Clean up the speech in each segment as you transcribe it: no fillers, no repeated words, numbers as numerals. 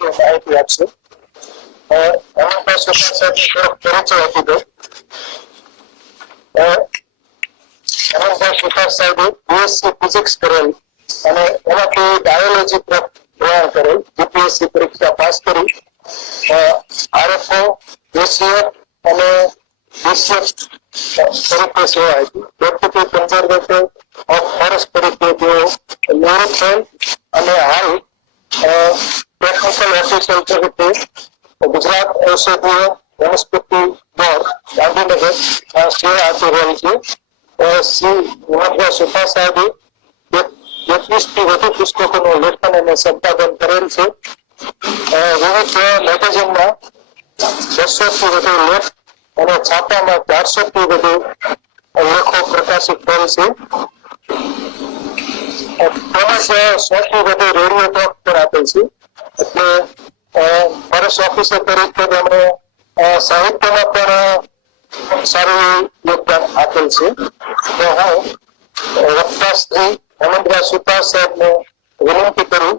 માહિતી આપશે. એમાં પણ પરિચય આપી દો. સુભાષ સાહેબે બીએસસી ફિઝિક્સ કરેલ અને એમાંથી બાયોલોજી ગ્રહણ કરેલ, જીપીએસસી પરીક્ષા પાસ કરી, આરએફઓ, એસીએફ અને બીસીએફ તરીકે સેવા આપી. ડેપ્યુટી કન્ઝર્વેટર ઓફ ફોરેસ્ટ તરીકે તેઓ નિવૃત્ત થયેલ અને હાલ ટેકનિકલ ઓફિસર તરીકે ગુજરાત ઔષધીય વનસ્પતિ બોર્ડ ગાંધીનગર સેવા આપી રહેલ છે. શ્રી હિમંતભાઈ સુથાર સાહેબે 21 થી વધુ પુસ્તકોનું લેખન અને સંપાદન કરેલ છે. વિવિધ મેગેઝિનમાં 200 થી વધુ લેખ અને છાપામાં 400 થી વધુ લેખો પ્રકાશિત થયેલ છે. તેમજ 100 થી વધુ રેડિયો ટોક પણ આપેલ છે. એટલે ફોરેસ્ટ ઓફિસર તરીકે તેમણે સાહિત્યમાં પણ સારું યોગદાન આપેલ છે. તો હું વક્તા શ્રી હેમંતભાઈ સુથાર સાહેબને વિનંતી કરું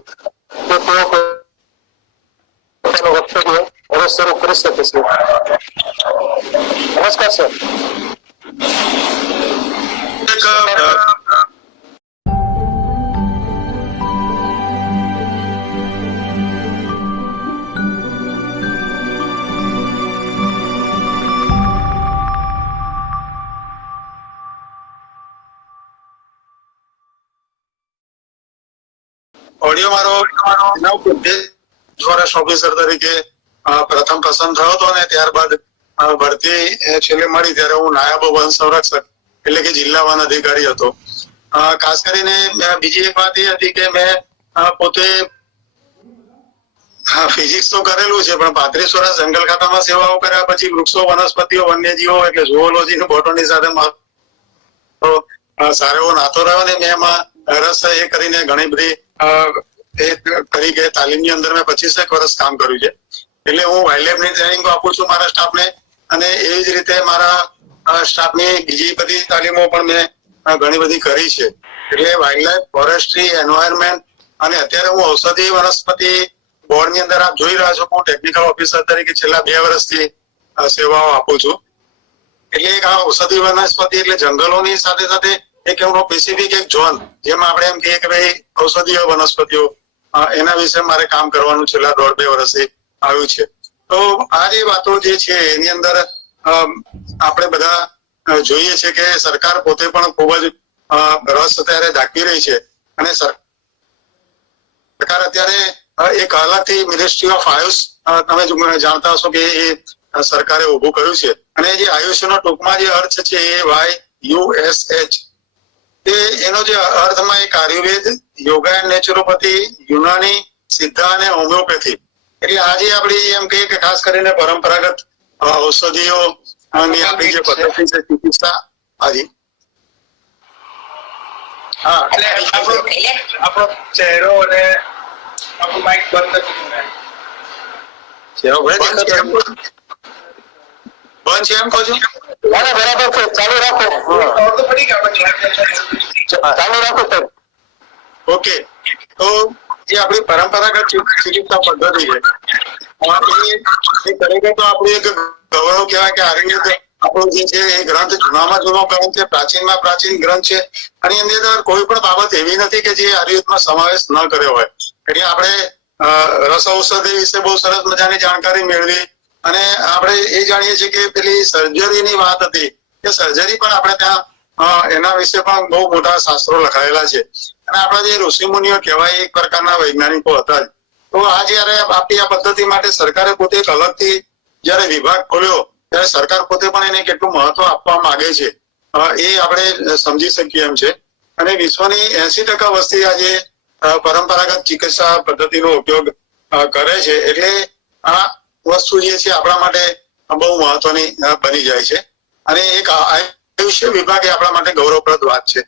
કે તેઓ પોતાનું વક્તવ્ય હવે શરૂ કરી શકે છે. નમસ્કાર સર. ઓડિયો મારો ફોરેસ્ટ ઓફિસર તરીકે પ્રથમ પસંદ થયો હતો અને ત્યારબાદ ભરતી છેલ્લે મળી ત્યારે હું નાયબ વન સંરક્ષક એટલે કે જિલ્લા વન અધિકારી હતો. ખાસ કરીને બીજી એક વાત એ હતી કે મેં પોતે ફિઝિક્સ તો કરેલું છે પણ 35 વર્ષ જંગલ ખાતામાં સેવાઓ કર્યા પછી વૃક્ષો, વનસ્પતિઓ, વન્યજીવો એટલે ઝૂઓલોજી અને બોટની સાથે સારો એવો નાતો રહ્યો ને મેં એમાં રસ એ કરીને ઘણી બધી કરી કે તાલીમની અંદર મેં 25 વર્ષ કામ કર્યું છે. એટલે હું વાઇલ્ડલાઇફની ટ્રેનિંગ આપું છું મારા સ્ટાફને અને એવી જ રીતે મારા સ્ટાફની બીજી બધી તાલીમો પણ મેં ઘણી બધી કરી છે. એટલે વાઇલ્ડલાઇફ, ફોરેસ્ટ્રી, એન્વાયરમેન્ટ અને અત્યારે હું ઔષધીય વનસ્પતિ બોર્ડની અંદર આપ જોઈ રહ્યા છો હું ટેકનિકલ ઓફિસર તરીકે છેલ્લા 2 વર્ષથી સેવાઓ આપું છું. એટલે એક આ ઔષધીય વનસ્પતિ એટલે જંગલોની સાથે સાથે એક એમનો સ્પેસિફિક એક ઝોન જેમાં આપણે એમ કહીએ કે ભાઈ ઔષધીય વનસ્પતિઓ એના વિશે મારે કામ કરવાનું છેલ્લા 1.5-2 વર્ષથી આવ્યું છે. તો આ જે વાતો જે છે એની અંદર આપણે બધા જોઈએ છે કે સરકાર પોતે પણ ખૂબ જ રસ અત્યારે દાખવી રહી છે અને સરકાર અત્યારે એક અલગથી મિનિસ્ટ્રી ઓફ આયુષ તમે જાણતા હશો કે એ સરકારે ઉભું કર્યું છે અને જે આયુષનો ટૂંકમાં જે અર્થ છે એ YUSH એનો જે અર્થમાં એક આયુર્વેદ, યોગા એન્ડ નેચરોપેથી, યુનાની, સિદ્ધા અને હોમિયોપેથી એટલે આજે આપણી એમ કહીએ કે ખાસ કરીને પરંપરાગત ઔષધિઓ ની આપણી જે પદ્ધતિ છે ચિકિત્સા આદિ. હા એટલે આપણો ચહેરો અને આપણું માઇક બંધ નથી બંધ છે એમ કહો છો? બરાબર છે, ચાલુ રાખો. ચાલુ રાખો સર. ઓકે, તો જે આપણી પરંપરાગત ચિકિત્સા પદ્ધતિ છે એ ખરેખર તો આપણું એક ગૌરવ કહેવાય કે આયુર્વેદ આપણું જે છે એ ગ્રંથ જૂનામાં જૂનો ગ્રંથ છે, પ્રાચીનમાં પ્રાચીન ગ્રંથ છે અને એની અંદર કોઈ પણ બાબત એવી નથી કે જે આયુર્વેદમાં સમાવેશ ન કર્યો હોય. એટલે આપણે રસ ઔષધિ વિશે બહુ સરસ મજાની જાણકારી મેળવી અને આપણે એ જાણીએ છીએ કે પેલી સર્જરીની વાત હતી કે સર્જરી પણ આપણે ત્યાં એના વિશે પણ બહુ મોટા શાસ્ત્રો લખાયેલા છે અને આપણા જે ઋષિમુનિઓ કહેવાય એક પ્રકારના વૈજ્ઞાનિકો હતા. તો આ જયારે આપણી આ પદ્ધતિ માટે સરકારે પોતે એક અલગથી જયારે વિભાગ ખોલ્યો ત્યારે સરકાર પોતે પણ એને કેટલું મહત્વ આપવા માંગે છે એ આપણે સમજી શકીએ એમ છે. અને વિશ્વની 80% વસ્તી આજે પરંપરાગત ચિકિત્સા પદ્ધતિનો ઉપયોગ કરે છે એટલે આ વસ્તુ જે છે આપણા માટે બહુ મહત્વની બની જાય છે અને એક આયુષ્ય વિભાગ એ આપણા માટે ગૌરવપ્રદ વાત છે.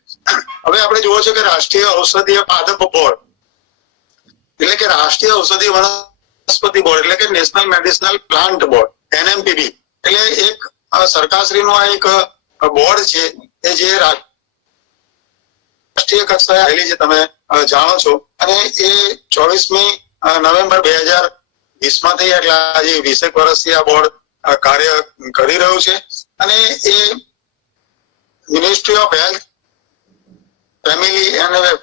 હવે આપણે જોવો છો કે રાષ્ટ્રીય ઔષધીય પાદપ બોર્ડ એટલે કે રાષ્ટ્રીય ઔષધીય વનસ્પતિ બોર્ડ એટલે કે national medicinal plant board NMPB એટલે એક સરકારશ્રીનું આ એક બોર્ડ છે એ જે રાષ્ટ્રીય કક્ષાએ આવેલી છે તમે જાણો છો અને એ 24મી નવેમ્બર 20માંથી એટલે આજે 20 વર્ષથી આ બોર્ડ કાર્ય કરી રહ્યું છે અને એ ministry of health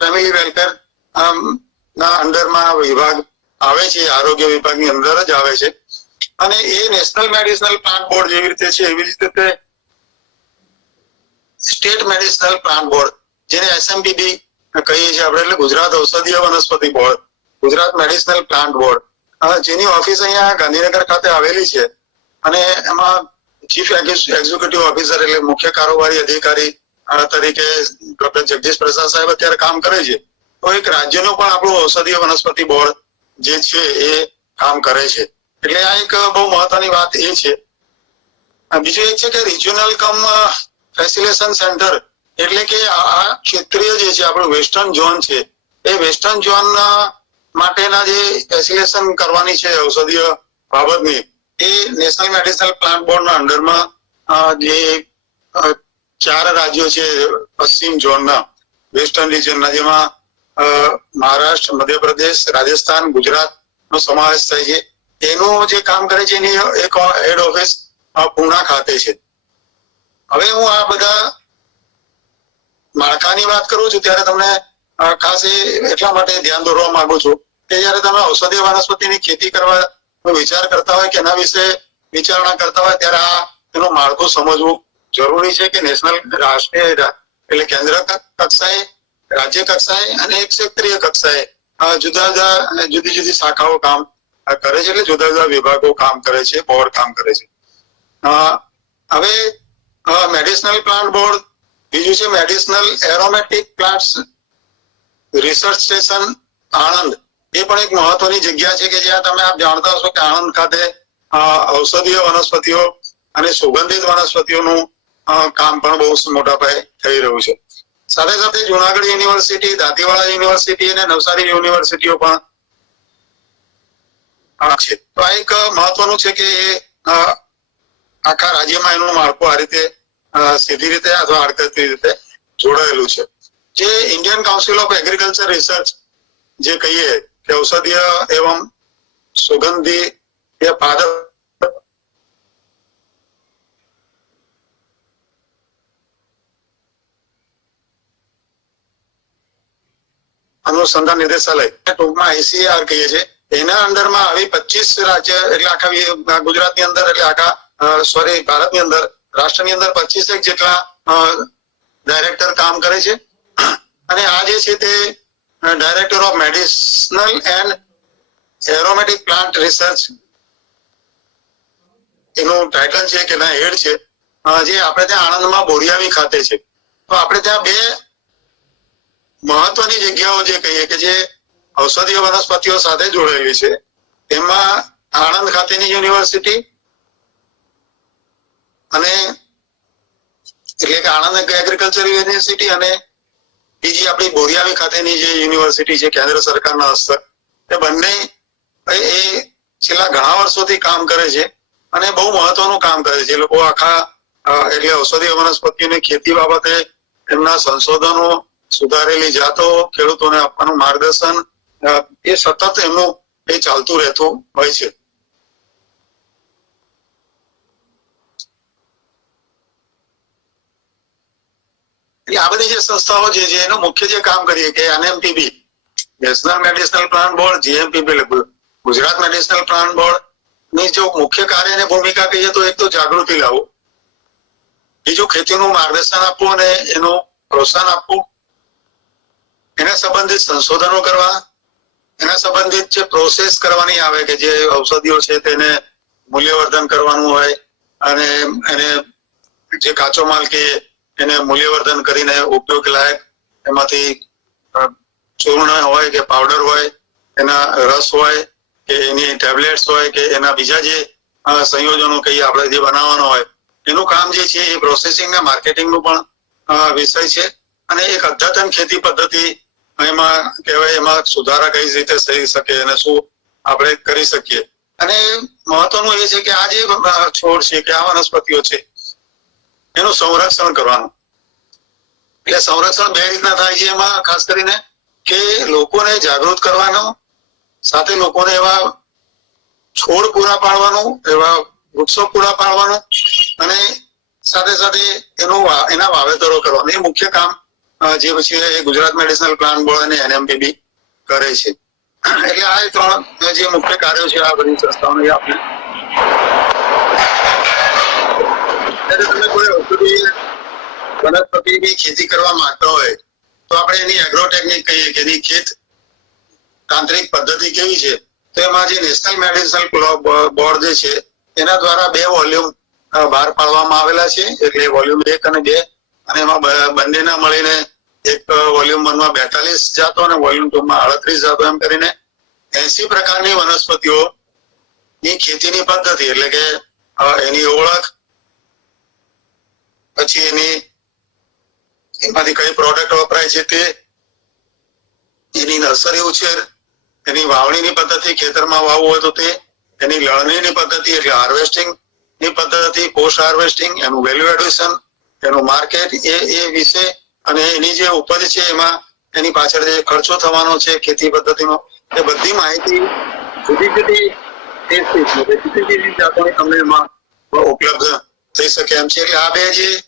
family welfare ના અંડરમાં વિભાગ આવે છે, આરોગ્ય વિભાગની અંદર જ આવે છે અને એ નેશનલ મેડિસિનલ પ્લાન્ટ બોર્ડ જેવી રીતે છે એવી રીતે તે સ્ટેટ મેડિસિનલ પ્લાન્ટ બોર્ડ જેને SMPB કહીએ છીએ આપણે, એટલે ગુજરાત ઔષધીય વનસ્પતિ board, Gujarat medicinal plant board, જેની ઓફિસ અહીંયા ગાંધીનગર ખાતે આવેલી છે અને એમાં ચીફ એક્ઝિક્યુટિવ ઓફિસર એટલે મુખ્ય કારોબારી અધિકારી તરીકે ડોક્ટર જગદીશ પ્રસાદ સાહેબ અત્યારે કામ કરે છે. તો એક રાજ્યનું પણ આપણું ઔષધીય વનસ્પતિ બોર્ડ જે છે એ કામ કરે છે, એટલે આ એક બહુ મહત્વની વાત એ છે. બીજું એક છે કે રિજિયોનલ કમ ફેસિલેશન સેન્ટર, એટલે કે આ ક્ષેત્રીય જે છે આપણું વેસ્ટર્ન ઝોન છે એ વેસ્ટર્ન ઝોન માટેના જે ફેસિલેશન કરવાની છે ઔષધીય બાબતની એ નેશનલ મેડિસિનલ પ્લાન્ટ બોર્ડના અંડરમાં જે 4 રાજ્યો છે પશ્ચિમ ઝોનના વેસ્ટર્ન રિજનના, જેમાં મહારાષ્ટ્ર, મધ્યપ્રદેશ, રાજસ્થાન, ગુજરાત નો સમાવેશ થાય છે. એનું જે કામ કરે છે એની એક હેડ ઓફિસ પૂના ખાતે છે. હવે હું આ બધા માળખાની વાત કરું છું ત્યારે તમને ખાસ એટલા માટે ધ્યાન દોરવા માંગુ છું કે જયારે તમે ઔષધીય વનસ્પતિની ખેતી કરવા વિચાર કરતા હોય કે એના વિશે વિચારણા કરતા હોય ત્યારે આ એનું માળખું સમજવું જરૂરી છે કે નેશનલ, રાષ્ટ્રીય એટલે કેન્દ્ર કક્ષાએ, રાજ્ય કક્ષાએ અને ક્ષેત્રીય કક્ષાએ જુદી જુદી શાખાઓ કામ કરે છે, એટલે જુદા જુદા વિભાગો કામ કરે છે, બોર્ડ કામ કરે છે. હવે મેડિસિનલ પ્લાન્ટ બોર્ડ, બીજું છે medicinal aromatic plants research station Anand. એ પણ એક મહત્વની જગ્યા છે કે જ્યાં તમે આપ જાણતા હશો કે આણંદ ખાતે ઔષધીય વનસ્પતિઓ અને સુગંધિત વનસ્પતિઓનું કામ પણ બહુ મોટા પાયે થઈ રહ્યું છે. સાથે સાથે જુનાગઢ યુનિવર્સિટી, દાંતીવાડા યુનિવર્સિટી અને નવસારી યુનિવર્સિટીઓ પણ છે. તો આ એક મહત્વનું છે કે આખા રાજ્યમાં એનું માળખું આ રીતે સીધી રીતે અથવા આડકતરી રીતે જોડાયેલું છે. જે Indian council of agriculture research જે કહીએ કે ઔષધીય એવં સુગંધી પાદપ અનુસંધાન નિદેશાલય, ટૂંકમાં ICAR કહીએ છીએ, એના અંડરમાં આવી 25 રાજ્ય એટલે આખા ગુજરાતની અંદર એટલે આખા ભારતની અંદર, રાષ્ટ્રની અંદર 25 જેટલા ડાયરેક્ટર કામ કરે છે અને આ જે છે તે director of medicinal and aromatic plant research એનું ટાઇટલ છે કે ના હેડ છે, જે આપણે ત્યાં આણંદમાં બોરિયાવી ખાતે છે. તો આપણે ત્યાં 2 મહત્વની જગ્યાઓ જે કહીએ કે જે ઔષધીય વનસ્પતિઓ સાથે જોડાયેલી છે, તેમાં આણંદ ખાતેની યુનિવર્સિટી અને એટલે કે આણંદ એગ્રીકલ્ચર યુનિવર્સિટી અને બીજી આપણી બોરિયાવી ખાતેની જે યુનિવર્સિટી છે કેન્દ્ર સરકારના હસ્તક, એ બંને એ છેલ્લા ઘણા વર્ષોથી કામ કરે છે અને બહુ મહત્વનું કામ કરે છે. એ લોકો આખા એટલે ઔષધીય વનસ્પતિઓની ખેતી બાબતે એમના સંશોધનો, સુધારેલી જાતો ખેડૂતોને આપવાનું માર્ગદર્શન, એ સતત એમનું એ ચાલતું રહેતું હોય છે. આ બધી જે સંસ્થાઓ છે એનું મુખ્ય જે કામ કરીએ કે NMPB national medicinal plant board, GMPB Gujarat medicinal plant board ની જો મુખ્ય કાર્ય અને ભૂમિકા કહીએ તો એક તો જાગૃતિ લાવવું, બીજું ખેતીનું માર્ગદર્શન આપવું અને એનું પ્રોત્સાહન આપવું, એના સંબંધિત સંશોધનો કરવા, એના સંબંધિત જે પ્રોસેસ કરવાની આવે કે જે ઔષધિઓ છે તેને મૂલ્યવર્ધન કરવાનું હોય અને એને જે કાચો માલ કે એને મૂલ્યવર્ધન કરીને ઉપયોગ લાયક એમાંથી ચૂર્ણ હોય કે પાવડર હોય, એના રસ હોય કે એની ટેબ્લેટ્સ હોય કે એના બીજા જે સંયોજનો કહીએ આપણે જે બનાવવાનો હોય, એનું કામ જે છે એ પ્રોસેસિંગ ને માર્કેટિંગનું પણ વિષય છે. અને એક અદ્યતન ખેતી પદ્ધતિ એમાં કહેવાય, એમાં સુધારા કઈ રીતે થઈ શકે અને શું આપણે કરી શકીએ. અને મહત્વનું એ છે કે આ જે છોડ છે કે આ વનસ્પતિઓ છે એનું સંરક્ષણ કરવાનું. એટલે સંરક્ષણ 2 રીતના થાય છે. એમાં ખાસ કરીને કે લોકોને જાગૃત કરવાનો, સાથે લોકોને એવા છોડ પૂરા પાડવાનું, એવા વૃક્ષો પૂરા પાડવાનું અને સાથે સાથે એના વાવેતરો કરવાનું, એ મુખ્ય કામ જે પછી ગુજરાત મેડિસિનલ પ્લાન્ટ બોર્ડ અને NMPB કરે છે. એટલે આ 3 જે મુખ્ય કાર્યો છે આ બધી સંસ્થાઓને આપણે. તમે કોઈ ઔષધિ વનસ્પતિની ખેતી કરવા માંગતા હોય તો આપણે એની એગ્રોટેકનિક કહીએ કે એની ખેત તાંત્રિક પદ્ધતિ કેવી છે. તો એમાં જે નેશનલ મેડિસિનલ બોર્ડ જે છે એના દ્વારા 2 વોલ્યુમ બહાર પાડવામાં આવેલા છે. એટલે વોલ્યુમ 1 અને 2, અને એમાં બંનેના મળીને એક વોલ્યુમ 1 માં 42 જાતો અને વોલ્યુમ 2 માં 38 જાતો એમ કરીને 80 પ્રકારની વનસ્પતિઓની ખેતીની પદ્ધતિ, એટલે કે એની ઓળખ, પછી એમાંથી કઈ પ્રોડક્ટ વપરાય છે તે, એની નર્સરી ઉછેર, એની વાવણીની પદ્ધતિ, ખેતરમાં વાવવું હોય તો તે, એની લણણીની પદ્ધતિ એટલે હાર્વેસ્ટિંગ ની પદ્ધતિ, પોસ્ટ હાર્વેસ્ટિંગ, એનું વેલ્યુ એડિશન, એનું માર્કેટ, એ વિશે અને એની જે ઉપજ છે એમાં એની પાછળ જે ખર્ચો થવાનો છે ખેતી પદ્ધતિનો, એ બધી માહિતી જુદી જુદી જાતોની તમને એમાં ઉપલબ્ધ થઈ શકે એમ છે. એટલે આ 2 જે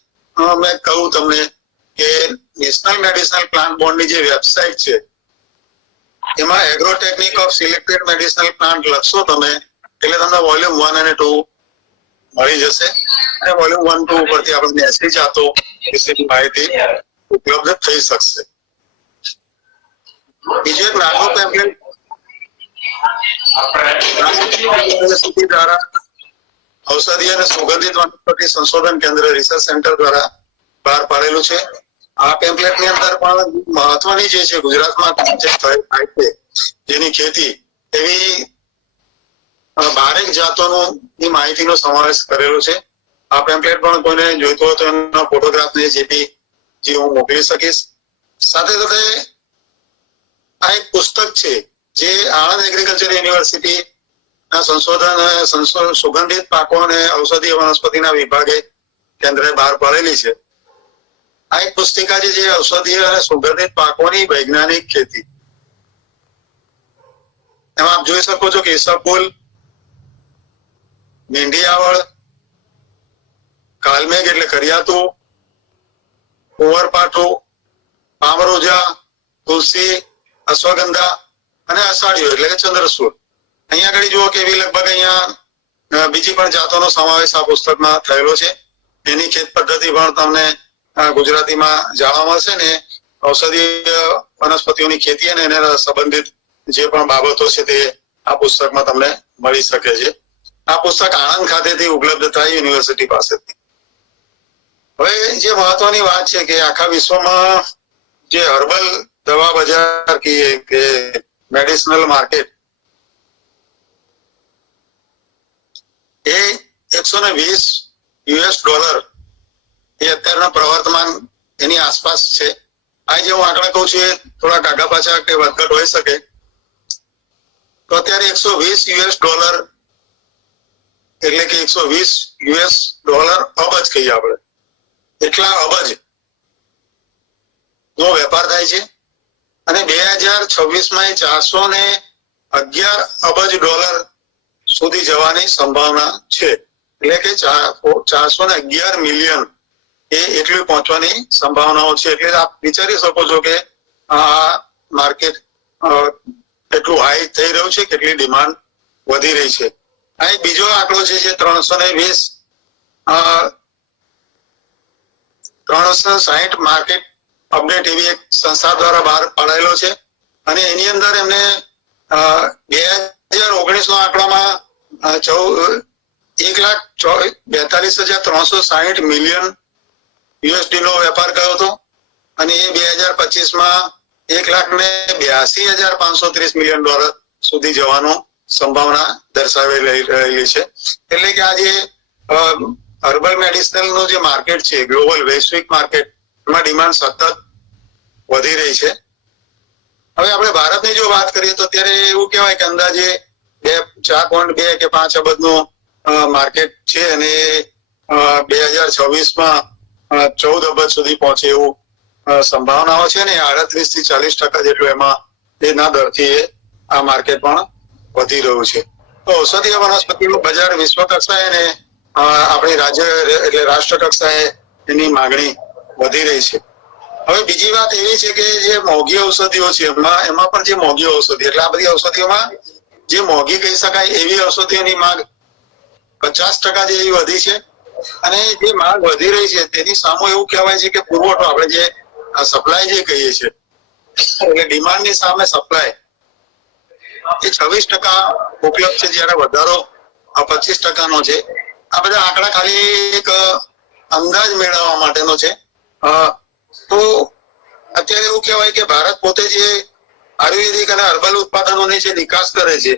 મેં કહું તમને કે નેશનલ મેડિસિનલ પ્લાન્ટ બોર્ડની જે વેબસાઇટ છે એમાં એગ્રોટેકનિક ઓફ સિલેક્ટેડ મેડિસિનલ પ્લાન્ટ લખશો તમે એટલે તમને વોલ્યુમ 1 અને 2 મળી જશે. અને વોલ્યુમ 1, 2 ઉપરથી આપણને 80 જાતો વિશેની માહિતી ઉપલબ્ધ થઈ શકશે. બીજું એક નાનું પેમ્પલેટ યુનિવર્સિટી દ્વારા ઔષધીય અને સુગંધિત વનસ્પતિ સંશોધન કેન્દ્ર રિસર્ચ સેન્ટર દ્વારા બહાર પાડેલું છે. આ પેમ્પલેટની અંદર પણ મહત્વની જે છે ગુજરાતમાં જે થાય છે જેની ખેતી, એવી 12 જાતોની માહિતીનો સમાવેશ કરેલો છે. આ પેમ્પલેટ પણ કોઈને જોઈતો હોય તો એનો ફોટોગ્રાફ જે હું મોકલી શકીશ. સાથે સાથે આ એક પુસ્તક છે જે આણંદ એગ્રીકલ્ચર યુનિવર્સિટી સંશોધન સુગંધિત પાકો અને ઔષધીય વનસ્પતિના વિભાગે કેન્દ્રે બહાર પાડેલી છે. આ એક પુસ્તિકા છે જે ઔષધીય અને સુગંધિત પાકોની વૈજ્ઞાનિક ખેતી. એમાં આપ જોઈ શકો છો કે ઈસબગુલ, મેંઢિયાવળ, કાલમેઘ એટલે કરિયાતું, કુંવરપાઠું, પામરોજા, તુલસી, અશ્વગંધા અને અષાઢિયો એટલે કે ચંદ્રસૂર. અહીંયા આગળ જુઓ કે એવી લગભગ અહીંયા બીજી પણ જાતોનો સમાવેશ આ પુસ્તકમાં થયેલો છે. એની ખેત પદ્ધતિ પણ તમને ગુજરાતીમાં જાણવા મળશે ને ઔષધીય વનસ્પતિઓની ખેતી અને એના સંબંધિત જે પણ બાબતો છે તે આ પુસ્તકમાં તમને મળી શકે છે. આ પુસ્તક આણંદ ખાતેથી ઉપલબ્ધ થાય યુનિવર્સિટી પાસેથી. હવે જે મહત્વની વાત છે કે આખા વિશ્વમાં જે હર્બલ દવા બજાર કહીએ કે મેડિસિનલ માર્કેટ એ $120 એ અત્યારના પ્રવર્તમાન એની આસપાસ છે. આ જે હું આંકડા કહું છું એ થોડા કાગા પાછા કે વધઘટ હોઈ શકે. તો અત્યારે $120 એટલે કે $120 અબજ કહીએ આપણે, એટલા અબજ નો વેપાર થાય છે. અને 2026માં $411 સુધી જવાની સંભાવના છે. એટલે કે 411 મિલિયન એટલી પહોંચવાની સંભાવનાઓ છે. એટલે આપ વિચારી શકો છો કે આ માર્કેટ કેટલું હાઈ થઈ રહ્યું છે, કેટલી ડિમાન્ડ વધી રહી છે. આ એક બીજો આંકડો છે જે 360 માર્કેટ અપડેટ એવી એક સંસ્થા દ્વારા બહાર પાડાયેલો છે. અને એની અંદર એમને 2019 નો આંકડામાં $1,42,360 મિલિયન નો વેપાર કર્યો હતો. અને એ 2025માં $1,82,530 મિલિયન સુધી જવાનો સંભાવના દર્શાવી રહેલી છે. એટલે કે આ જે હર્બલ મેડિસિનલ નું જે માર્કેટ છે, ગ્લોબલ વૈશ્વિક માર્કેટ, એમાં ડિમાન્ડ સતત વધી રહી છે. હવે આપણે ભારતની જો વાત કરીએ તો અત્યારે એવું કહેવાય કે અંદાજે 4.2 કે 5 અબજનું માર્કેટ છે અને 2026માં 14 અબજ સુધી પહોંચે એવું સંભાવનાઓ છે ને 38 થી 40% જેટલું એમાં એના દરથી આ માર્કેટ પણ વધી રહ્યું છે. તો ઔષધીય વનસ્પતિનું બજાર વિશ્વ કક્ષાએ અને આપણી રાજ્ય એટલે રાષ્ટ્ર કક્ષાએ એની માંગણી વધી રહી છે. હવે બીજી વાત એવી છે કે જે મોંઘી ઔષધિઓ છે એમાં પણ જે મોંઘી ઔષધિ એટલે આ બધી ઔષધિઓમાં જે મોંઘી કહી શકાય એવી ઔષધિઓની માંગ 50% જેવી વધી છે. અને જે માંગ વધી રહી છે તેની સામે એવું કહેવાય છે કે પુરવઠો આપણે જે સપ્લાય જે કહીએ છીએ એટલે ડિમાન્ડની સામે સપ્લાય એ 26% ઉપલબ્ધ છે, જ્યારે વધારો 25% છે. આ બધા આંકડા ખાલી એક અંદાજ મેળવવા માટેનો છે. તો અત્યારે એવું કહેવાય કે ભારત પોતે જે આયુર્વેદિક અને હર્બલ ઉત્પાદનોની જે નિકાસ કરે છે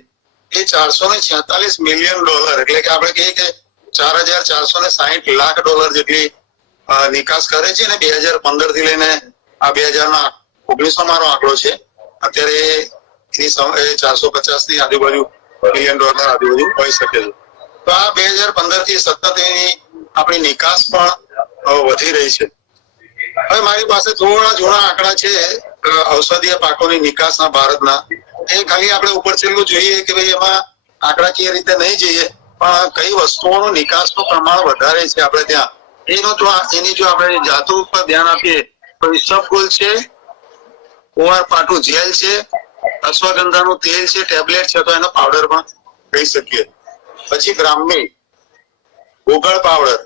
એ $446 મિલિયન એટલે કે આપણે કહીએ કે $4,460 જેટલી નિકાસ કરે છે. અને 2015 થી લઈને આ 2019 મારો આંકડો છે. અત્યારે એની 450 ની આજુબાજુ મિલિયન ડોલર આજુબાજુ હોઈ શકે છે. તો આ 2015 થી સતત એની આપણી નિકાસ પણ વધી રહી છે. હવે મારી પાસે થોડા જૂના આંકડા છે ઔષધીય પાકોની નિકાસના ભારતના. એ ખાલી આપણે ઉપર છેલ્લું જોઈએ કે ભાઈ એમાં આંકડાકીય રીતે નહીં જઈએ પણ કઈ વસ્તુઓનું નિકાસનું પ્રમાણ વધારે છે આપણે ત્યાં એની જો આપણે જાતો ઉપર ધ્યાન આપીએ તો ઇસબગુલ છે, કુંવારપાઠું જેલ છે, અશ્વગંધાનું તેલ છે, ટેબ્લેટ છે, તો એનો પાવડર પણ કહી શકીએ. પછી બ્રાહ્મી, ગુગળ પાવડર,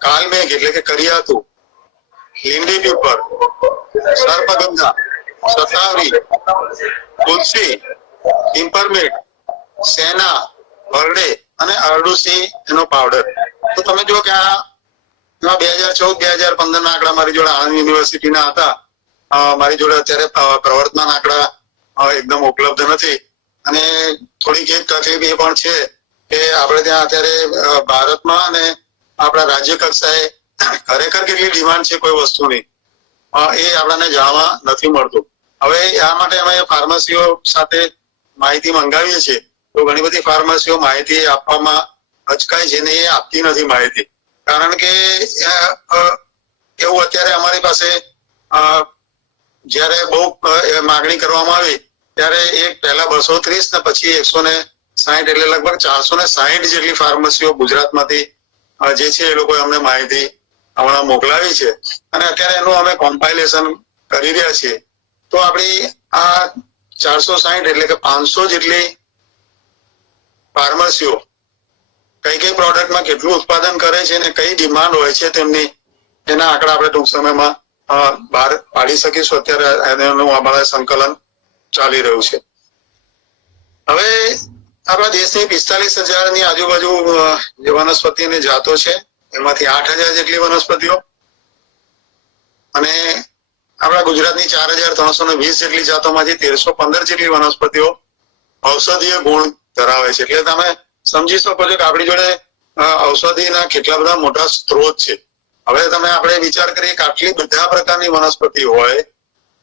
કાલમેઘ એટલે કે કરિયાતું, લીંડી પીપર, સર્પગંધા, શતાવરી, તુલસી, પિમ્પરમેન્ટ, સેના, હરડે અને અરડુસી એનો પાવડર. તો તમે જો કે આ 2014-2015 ના આંકડા મારી જોડે આણંદ યુનિવર્સિટીના હતા. મારી જોડે અત્યારે પ્રવર્તમાન આંકડા એકદમ ઉપલબ્ધ નથી. અને થોડીક એક તકલીફ એ પણ છે કે આપણે ત્યાં અત્યારે ભારતમાં અને આપણા રાજ્ય કક્ષાએ ખરેખર કેટલી ડિમાન્ડ છે કોઈ વસ્તુની એ આપણને જાણવા નથી મળતું. હવે આ માટે અમે ફાર્મસીઓ સાથે માહિતી મંગાવીએ છીએ. તો ઘણી બધી ફાર્મસીઓ માહિતી આપવામાં અચકાય છે ને એ આપતી નથી માહિતી. કારણ કે એવું અત્યારે અમારી પાસે જયારે બહુ માગણી કરવામાં આવી ત્યારે એક પહેલા 230 ને પછી 160 એટલે લગભગ 460 જેટલી ફાર્મસીઓ ગુજરાતમાંથી જે છે એ લોકોએ અમને માહિતી હમણાં મોકલાવી છે. અને અત્યારે એનું અમે કોમ્પાઇલેશન કરી રહ્યા છીએ. તો આપણી આ 460 એટલે કે 500 જેટલી ફાર્મસીઓ કઈ કઈ પ્રોડક્ટમાં કેટલું ઉત્પાદન કરે છે અને કઈ ડિમાન્ડ હોય છે તેમની એના આંકડા આપણે ટૂંક સમયમાં બહાર પાડી શકીશું. અત્યારે એનું અમારે સંકલન ચાલી રહ્યું છે. હવે આપણા દેશની 45,000 ની આજુબાજુ જે વનસ્પતિની જાતો છે એમાંથી 8,000 જેટલી વનસ્પતિઓ અને આપણા ગુજરાતની 4,320 જેટલી જાતોમાંથી 1,315 જેટલી વનસ્પતિઓ ઔષધીય ગુણ ધરાવે છે. એટલે તમે સમજી શકો છો કે આપણી જોડે ઔષધિના કેટલા બધા મોટા સ્ત્રોત છે. હવે આપણે વિચાર કરીએ કે આટલી બધા પ્રકારની વનસ્પતિ હોય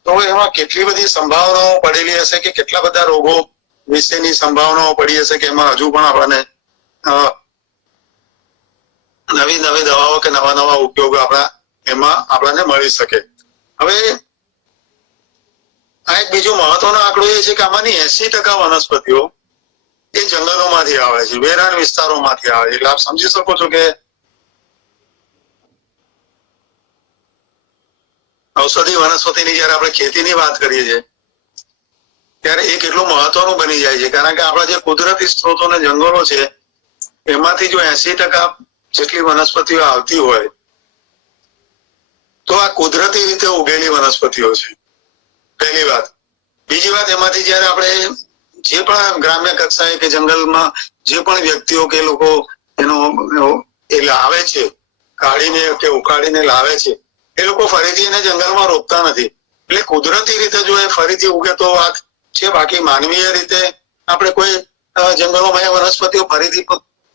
તો એમાં કેટલી બધી સંભાવનાઓ પડેલી હશે કે કેટલા બધા રોગો વિશેની સંભાવનાઓ પડી હશે કે એમાં હજુ પણ આપણને નવી નવી દવાઓ કે નવા નવા ઉપયોગો એમાં આપણને મળી શકે. હવે આ એક બીજો મહત્વનો આંકડો એ છે કે આમાંની 80% વનસ્પતિઓ એ જંગલોમાંથી આવે છે, વેરાન વિસ્તારોમાંથી આવે છે. એટલે આપ સમજી શકો છો કે ઔષધી વનસ્પતિની જયારે આપણે ખેતીની વાત કરીએ છીએ ત્યારે એ કેટલું મહત્વનું બની જાય છે. કારણ કે આપણા જે કુદરતી સ્ત્રોતો અને જંગલો છે એમાંથી જો 80% જેટલી વનસ્પતિઓ આવતી હોય તો આ કુદરતી રીતે ઉગેલી વનસ્પતિઓ છે, પહેલી વાત. બીજી વાત, એમાંથી જયારે આપણે જે પણ ગ્રામ્ય કક્ષાએ કે જંગલમાં જે પણ વ્યક્તિઓ કે લોકો એનો એ લાવે છે, કાઢીને કે ઉકાળીને લાવે છે, એ લોકો ફરીથી એને જંગલમાં રોપતા નથી. એટલે કુદરતી રીતે જો એ ફરીથી ઉગે તો વાત છે. બાકી માનવીય રીતે આપણે કોઈ જંગલોમાં એ વનસ્પતિઓ ફરીથી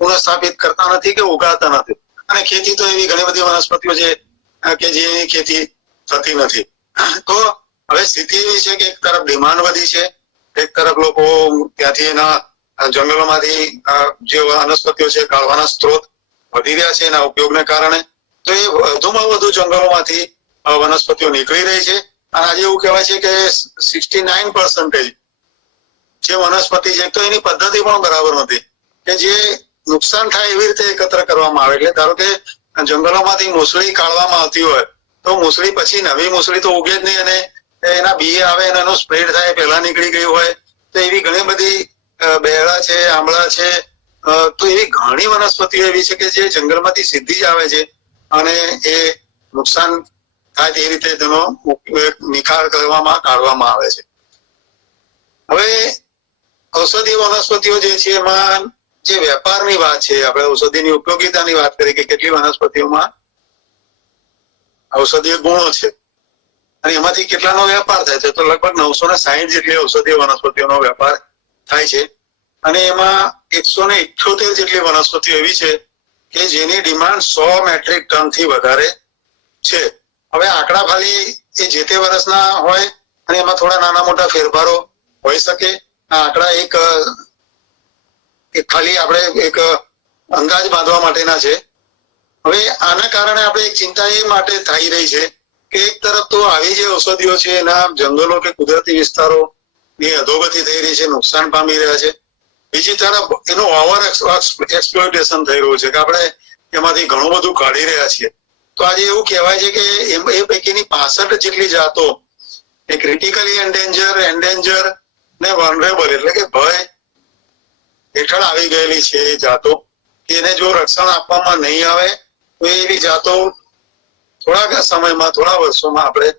પુનઃસ્થાપિત કરતા નથી કે ઉગાડતા નથી. અને ખેતી તો એવી ઘણી બધી વનસ્પતિઓ છે કે જેની ખેતી થતી નથી. તો હવે સ્થિતિ એવી છે કે એક તરફ ડિમાન્ડ વધી છે, એક તરફ લોકો ત્યાંથી એના જંગલોમાંથી જે વનસ્પતિઓ છે કાઢવાના સ્ત્રોત વધી રહ્યા છે એના ઉપયોગને કારણે. તો એ વધુમાં વધુ જંગલોમાંથી વનસ્પતિઓ નીકળી રહી છે. અને આજે એવું કહેવાય છે કે 69% જે વનસ્પતિ છે તો એની પદ્ધતિ પણ બરાબર નથી કે જે નુકસાન થાય એવી રીતે એકત્ર કરવામાં આવે. એટલે ધારો કે જંગલોમાંથી મૂસળી કાઢવામાં આવતી હોય તો મૂસળી પછી નવી મૂસળી તો ઉગે જ નહીં, અને એના બી આવે અને એનો સ્પ્રેડ થાય પહેલા નીકળી ગયું હોય. તો એવી ઘણી બધી બેરડા છે, આંબળા છે, તો એવી ઘણી વનસ્પતિઓ એવી છે કે જે જંગલમાંથી સીધી જ આવે છે અને એ નુકસાન થાય તે રીતે તેનો નિકાલ કરવામાં કાઢવામાં આવે છે. હવે ઔષધીય વનસ્પતિઓ જે છે એમાં જે વેપારની વાત છે, આપણે ઔષધિની ઉપયોગિતાની વાત કરીએ કે કેટલી વનસ્પતિઓમાં ઔષધીય ગુણો છે અને એમાંથી કેટલાનો વેપાર થાય છે, તો લગભગ 960 જેટલી ઔષધીય વનસ્પતિઓનો વેપાર થાય છે. અને એમાં 178 જેટલી વનસ્પતિઓ એવી છે કે જેની ડિમાન્ડ 100 મેટ્રિક ટન થી વધારે છે. હવે આંકડા ખાલી એ જે તે વર્ષના હોય અને એમાં થોડા નાના મોટા ફેરફારો હોઈ શકે. આ આંકડા એક ખાલી આપણે એક અંદાજ બાંધવા માટેના છે. હવે આના કારણે આપણે એક ચિંતા એ માટે થઈ રહી છે કે એક તરફ તો આવી જે ઔષધિઓ છે એના જંગલો કે કુદરતી વિસ્તારો ની અધોગતિ થઈ રહી છે, નુકસાન પામી રહ્યા છે. બીજી તરફ એનું ઓવર એક્સપ્લોઇટેશન થઈ રહ્યું છે કે આપણે એમાંથી ઘણું બધું કાઢી રહ્યા છીએ. તો આજે એવું કહેવાય છે કે એ પૈકીની 65 જેટલી જાતો એ ક્રિટિકલી એન્ડેન્જર ને વનરેબલ એટલે કે ભય હેઠળ આવી ગયેલી છે એ જાતો. એને જો રક્ષણ આપવામાં નહીં આવે તો એવી જાતો થોડા સમયમાં, થોડા વર્ષોમાં આપણે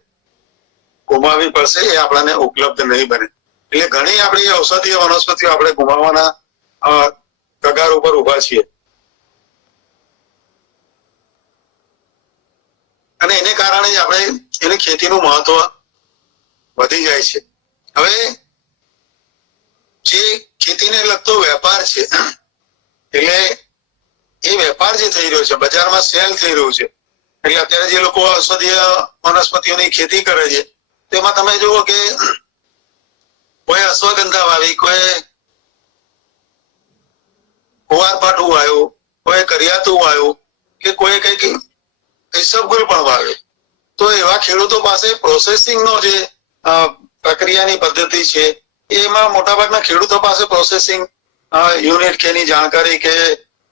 ગુમાવવી પડશે, એ આપણને ઉપલબ્ધ નહીં બને. એટલે ઘણી આપણી ઔષધીય વનસ્પતિઓ આપણે ગુમાવવાના કગાર ઉપર ઉભા છીએ. અને એને કારણે જ આપણે એની ખેતીનું મહત્વ વધી જાય છે. હવે જે ખેતીને લગતો વેપાર છે એટલે એ વેપાર જે થઈ રહ્યો છે, બજારમાં સેલ થઈ રહ્યું છે, એટલે અત્યારે જે લોકો ઔષધીય વનસ્પતિઓની ખેતી કરે છે તેમાં તમે જુઓ કે કોઈ અશ્વગંધા વાવી, કોઈ કુવારપાઠું વાવ્યું, કોઈ કરિયાતું વાવ્યું કે કોઈ કઈક ઈસબગુલ પણ વાવ્યું. તો એવા ખેડૂતો પાસે પ્રોસેસિંગનો જે પ્રક્રિયાની પદ્ધતિ છે એમાં મોટાભાગના ખેડૂતો પાસે પ્રોસેસિંગ યુનિટ કે એની જાણકારી કે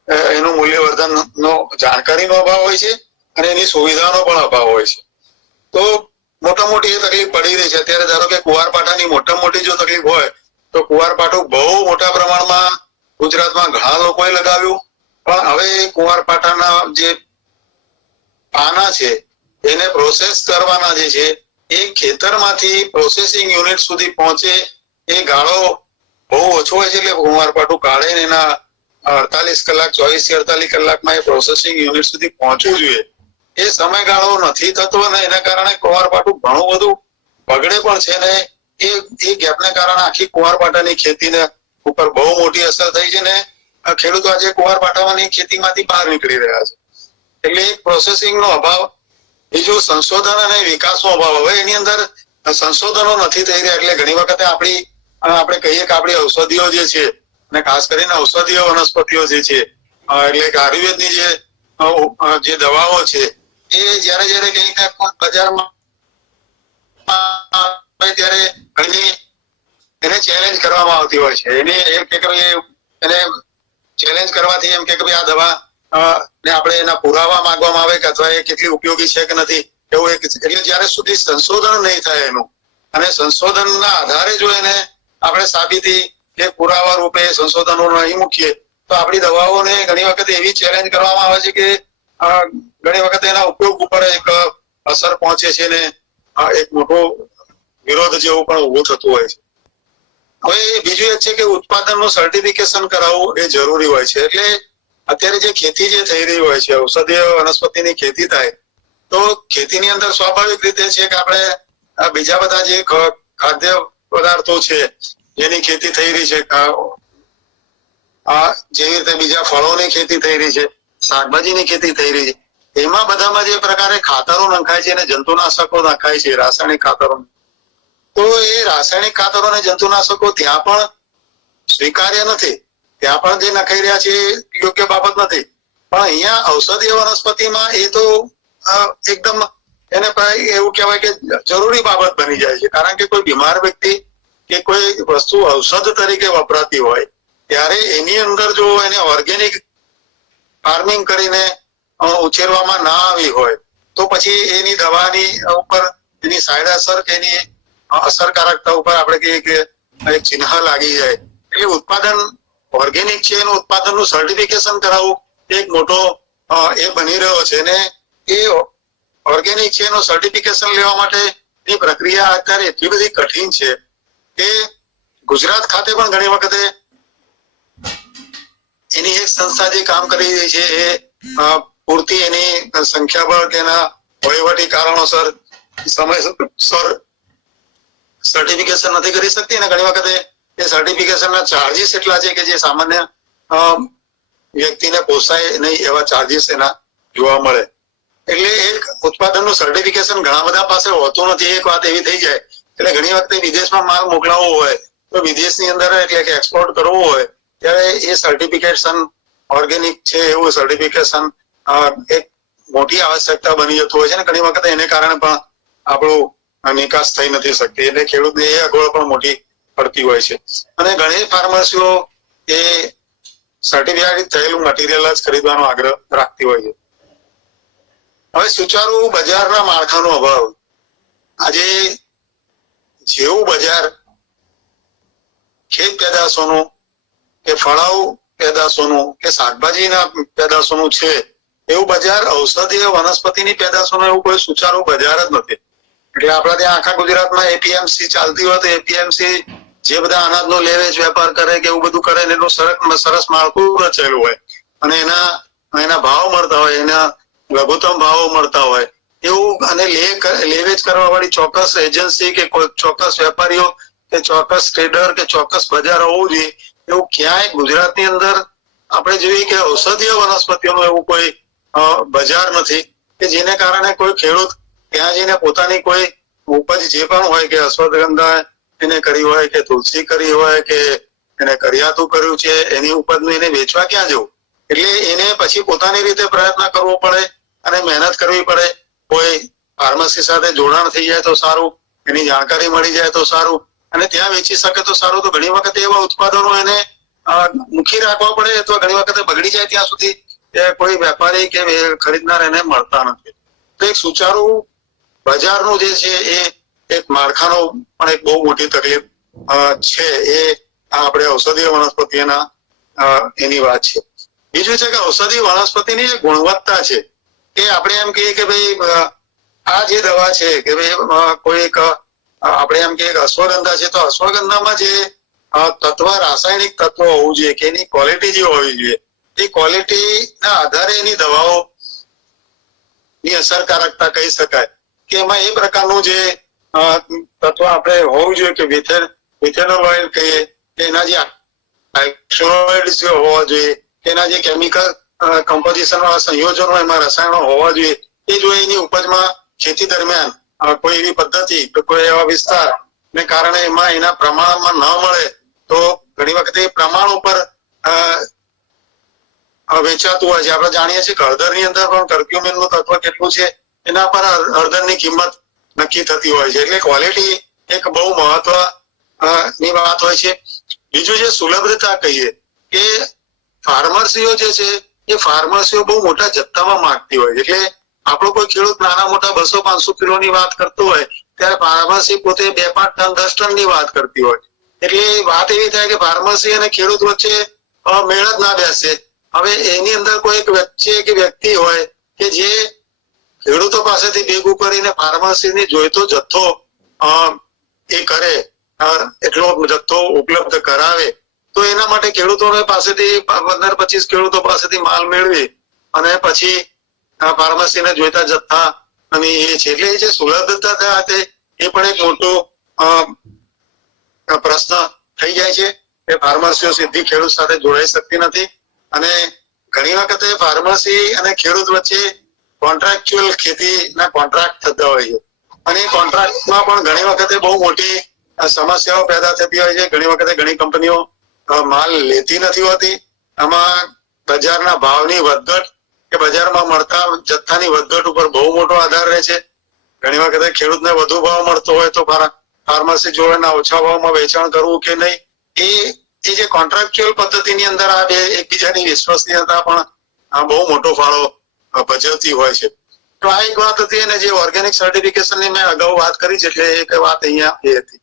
એનું મૂલ્યવર્ધનનો જાણકારીનો અભાવ હોય છે અને એની સુવિધાનો પણ અભાવ હોય છે. તો મોટા મોટી એ તકલીફ પડી રહી છે. અત્યારે ધારો કે કુવારપાઠાની મોટા મોટી જો તકલીફ હોય તો કુવારપાઠું બહુ મોટા પ્રમાણમાં ગુજરાતમાં ઘણા લોકોએ લગાવ્યું, પણ હવે કુવારપાઠાના જે પાના છે એને પ્રોસેસ કરવાના જે છે એ ખેતરમાંથી પ્રોસેસિંગ યુનિટ સુધી પહોંચે એ ગાળો બહુ ઓછો હોય છે. એટલે કુવારપાઠું કાઢે ને એના 48 કલાક 24 થી 48 કલાકમાં એ પ્રોસેસિંગ યુનિટ સુધી પહોંચવું જોઈએ. એ સમયગાળો નથી થતો અને એના કારણે કુવારપાઠું ઘણું બધું બગડે પણ છે ને એ ગેપને કારણે આખી કુવારપાઠાની ખેતીને ઉપર બહુ મોટી અસર થઈ છે ને ખેડૂતો આજે કુવારપાઠાની ખેતીમાંથી બહાર નીકળી રહ્યા છે. એટલે એક પ્રોસેસિંગનો અભાવ, બીજું સંશોધન અને વિકાસનો અભાવ. હવે એની અંદર સંશોધનો નથી થઈ રહ્યા એટલે ઘણી વખતે આપણે કહીએ કે આપણી ઔષધિઓ જે છે અને ખાસ કરીને ઔષધીય વનસ્પતિઓ જે છે એટલે કે આયુર્વેદની જે દવાઓ છે એ જયારે કંઈક બજારમાં ત્યારે ઘણી એને ચેલેન્જ કરવામાં આવતી હોય છે. એને ચેલેન્જ કરવાથી એમ કે ભાઈ આ દવા ને આપણે એના પુરાવા માંગવામાં આવે કે અથવા એ કેટલી ઉપયોગી છે કે નથી એવું એટલે જયારે સુધી સંશોધન નહીં થાય એનું અને સંશોધનના આધારે જો એને આપણે સાબિતી કે પુરાવા રૂપે સંશોધનો નહીં મૂકીએ તો આપણી દવાઓને ઘણી વખત એવી ચેલેન્જ કરવામાં આવે છે કે ઘણી વખત એના ઉપયોગ ઉપર એક અસર પહોંચે છે ને એક મોટો વિરોધ જેવું પણ ઉભું થતું હોય છે. હવે બીજું એક છે કે ઉત્પાદનનું સર્ટિફિકેશન કરાવવું એ જરૂરી હોય છે. એટલે અત્યારે જે ખેતી જે થઈ રહી હોય છે, ઔષધીય વનસ્પતિની ખેતી થાય તો ખેતીની અંદર સ્વાભાવિક રીતે છે કે આપણે બીજા બધા જે ખાદ્ય પદાર્થો છે જેની ખેતી થઈ રહી છે, જેવી રીતે બીજા ફળોની ખેતી થઈ રહી છે, શાકભાજીની ખેતી થઈ રહી છે, એમાં બધામાં જે પ્રકારે ખાતરો નખાય છે અને જંતુનાશકો નખાય છે, રાસાયણિક ખાતરો, તો એ રાસાયણિક ખાતરો અને જંતુનાશકો ત્યાં પણ સ્વીકાર્ય નથી. ત્યાં પણ જે નખાઈ રહ્યા છે યોગ્ય બાબત નથી. પણ અહીંયા ઔષધીય વનસ્પતિમાં એ તો એકદમ એને એવું કહેવાય કે જરૂરી બાબત બની જાય છે. કારણ કે કોઈ બીમાર વ્યક્તિ કે કોઈ વસ્તુ ઔષધ તરીકે વપરાતી હોય ત્યારે એની અંદર જો એને ઓર્ગેનિક ફાર્મિંગ કરીને ઉછેરવામાં ના આવી હોય તો પછી એની દવાની ઉપર એની સાઈડ અસર કે એની અસરકારકતા ઉપર આપણે કહીએ કે એક ચિહ્ન લાગી જાય. એટલે ઉત્પાદન ઓર્ગેનિક છે એનું ઉત્પાદનનું સર્ટિફિકેશન કરાવવું એક મોટો એ બની રહ્યો છે ને એ ઓર્ગેનિક છે એનું સર્ટિફિકેશન લેવા માટે એ પ્રક્રિયા અત્યારે એટલી બધી કઠિન છે કે ગુજરાત ખાતે પણ ઘણી વખતે એની એક સંસ્થા જે કામ કરી રહી છે એ પૂરતી એની સંખ્યાબળ કે એના વહીવટી કારણોસર સમયસર સર્ટિફિકેશન નથી કરી શકતી અને ઘણી વખતે એ સર્ટિફિકેશનના ચાર્જીસ એટલા છે કે જે સામાન્ય વ્યક્તિને પોસાય નહીં એવા ચાર્જીસ એના જોવા મળે. એટલે એક ઉત્પાદનનું સર્ટિફિકેશન ઘણા બધા પાસે હોતું નથી. એક વાત એવી થઈ જાય એટલે ઘણી વખતે વિદેશમાં માલ મોકલાવવો હોય તો વિદેશની અંદર એટલે કે એક્સપોર્ટ કરવું હોય ત્યારે એ સર્ટિફિકેશન ઓર્ગેનિક છે એવું સર્ટિફિકેશન એક મોટી આવશ્યકતા બની જતું હોય છે ને ઘણી વખત એને કારણે પણ આપણું નિકાસ થઈ નથી શકતી એટલે ખેડૂતને એ અગવડ પણ મોટી પડતી હોય છે. અને ઘણી ફાર્મસીઓ એ સર્ટિફિકેટ થયેલું મટીરિયલ જ ખરીદવાનો આગ્રહ રાખતી હોય છે. હવે સુચારુ બજારના માળખાનો અભાવ. આજે જેવું બજાર ખેત પેદાશોનું કે ફળાઉ પેદાશોનું કે શાકભાજીના પેદાશોનું છે એવું બજાર ઔષધીય વનસ્પતિની પેદાશોનું એવું કોઈ સુચારુ બજાર જ નથી. એટલે આપણા ત્યાં આખા ગુજરાતમાં એપીએમસી ચાલતી હોય તો એપીએમસી જે બધા અનાજનો લે વેચ વેપાર કરે કે એવું બધું કરે ને એનું સરસ માળખું રચેલું હોય અને એના ભાવ મળતા હોય, એના લઘુત્તમ ભાવો મળતા હોય એવું અને લે વેચ કરવા વાળી ચોક્કસ એજન્સી કે ચોક્કસ વેપારીઓ કે ચોક્કસ ટ્રેડર કે ચોક્કસ બજાર હોવું જોઈએ એવું ક્યાંય ગુજરાતની અંદર આપણે જોઈએ કે ઔષધીય વનસ્પતિઓનું એવું કોઈ બજાર નથી કે જેને કારણે કોઈ ખેડૂત ત્યાં જઈને પોતાની કોઈ ઉપજ જે પણ હોય કે અશ્વગંધા એને કરી હોય કે તુલસી કરી હોય કે એને કરિયાતું કર્યું છે એની ઉપજનું એને વેચવા ક્યાં જવું. એટલે એને પછી પોતાની રીતે પ્રયત્ન કરવો પડે અને મહેનત કરવી પડે. કોઈ ફાર્મસી સાથે જોડાણ થઈ જાય તો સારું, એની જાણકારી મળી જાય તો સારું અને ત્યાં વેચી શકે તો સારું. તો ઘણી વખત એવા ઉત્પાદનો એને મૂકી રાખવા પડે અથવા ઘણી વખત બગડી જાય ત્યાં સુધી કોઈ વેપારી કે ખરીદનાર એને મળતા નથી. તો એક સુચારુ બજારનું જે છે એ એક માળખાનો પણ એક બહુ મોટી તકલીફ છે. એ આપણે ઔષધીય વનસ્પતિઓના એની વાત છે. બીજું છે કે ઔષધીય વનસ્પતિની જે ગુણવત્તા છે એ આપણે એમ કહીએ કે ભાઈ આ જે દવા છે કે ભાઈ કોઈ એક આપણે એમ કહીએ કે અશ્વગંધા છે તો અશ્વગંધામાં જે તત્વ રાસાયણિક તત્વ હોવું જોઈએ કે એની ક્વોલિટી જે હોવી જોઈએ એ ક્વોલિટીના આધારે એની દવાઓ ની અસરકારકતા કહી શકાય કે એમાં એ પ્રકારનું જે તત્વ આપણે હોવું જોઈએ કે વિથેનોલ ઓઇલ કહીએ કે એના જે આઇસોલોઇડ્સ હોવા જોઈએ કે એના જે કેમિકલ કમ્પોઝિશન વાળા સંયોજનો એમાં રસાયણો હોવા જોઈએ એ જો એની ઉપજમાં ખેતી દરમિયાન કોઈ એવી પદ્ધતિ કે કોઈ એવા વિસ્તાર ને કારણે એમાં એના પ્રમાણમાં ન મળે તો ઘણી વખતે એ પ્રમાણ ઉપર વેચાતું હોય છે. આપણે જાણીએ છીએ કે હળદરની અંદર પણ કર્ક્યુમિનનું તત્વ કેટલું છે એના પર હળદરની કિંમત નક્કી થતી હોય છે. એટલે ક્વોલિટી એક બહુ મહત્વની વાત હોય છે. બીજું જે સુલભતા કહીએ કે ફાર્મસીઓ જે છે એ ફાર્મસીઓ બહુ મોટા જથ્થામાં માંગતી હોય. એટલે આપણો કોઈ ખેડૂત નાના મોટા 200-500 કિલોની વાત કરતો હોય ત્યારે ફાર્મસી પોતે 2-5 ટન 10 ટનની વાત કરતી હોય. એટલે વાત એવી થાય કે ફાર્મસી અને ખેડૂત વચ્ચે મેળ જ ના બેસે. હવે એની અંદર કોઈ એક વ્યક્તિ હોય કે જે ખેડૂતો પાસેથી ભેગું કરીને ફાર્મસીની જોઈતો જથ્થો એ કરે એટલો જથ્થો ઉપલબ્ધ કરાવે તો એના માટે ખેડૂતોને પાસેથી 15-25 ખેડૂતો પાસેથી માલ મેળવી અને પછી ફાર્મસીને જોઈતા જથ્થા અને એ છે. એટલે એ જે સુલભતા થયા તે એ પણ એક મોટો પ્રશ્ન થઈ જાય છે કે ફાર્મસીઓ સીધી ખેડૂત સાથે જોડાઈ શકતી નથી અને ઘણી વખતે ફાર્મસી અને ખેડૂત વચ્ચે કોન્ટ્રાક્ચ્યુઅલ ખેતીના કોન્ટ્રાક્ટ થતા હોય છે અને કોન્ટ્રાક્ટમાં પણ ઘણી વખતે બહુ મોટી સમસ્યાઓ પેદા થતી હોય છે. ઘણી વખતે ઘણી કંપનીઓ માલ લેતી નથી હોતી. આમાં બજારના ભાવની વધઘટ કે બજારમાં મળતા જથ્થાની વધઘટ ઉપર બહુ મોટો આધાર રહે છે. ઘણી વખતે ખેડૂતને વધુ ભાવ મળતો હોય તો ફાર્મસી જોડેના ઓછા ભાવમાં વેચાણ કરવું કે નહીં, એ જે કોન્ટ્રાક્ચ્યુઅલ પદ્ધતિની અંદર આ બે એકબીજાની વિશ્વસનીયતા પણ બહુ મોટો ફાળો ભજવતી હોય છે. તો આ એક વાત હતી, અને જે ઓર્ગેનિક સર્ટિફિકેશનની મેં અગાઉ વાત કરી છે, એટલે એક વાત અહીંયા એ હતી.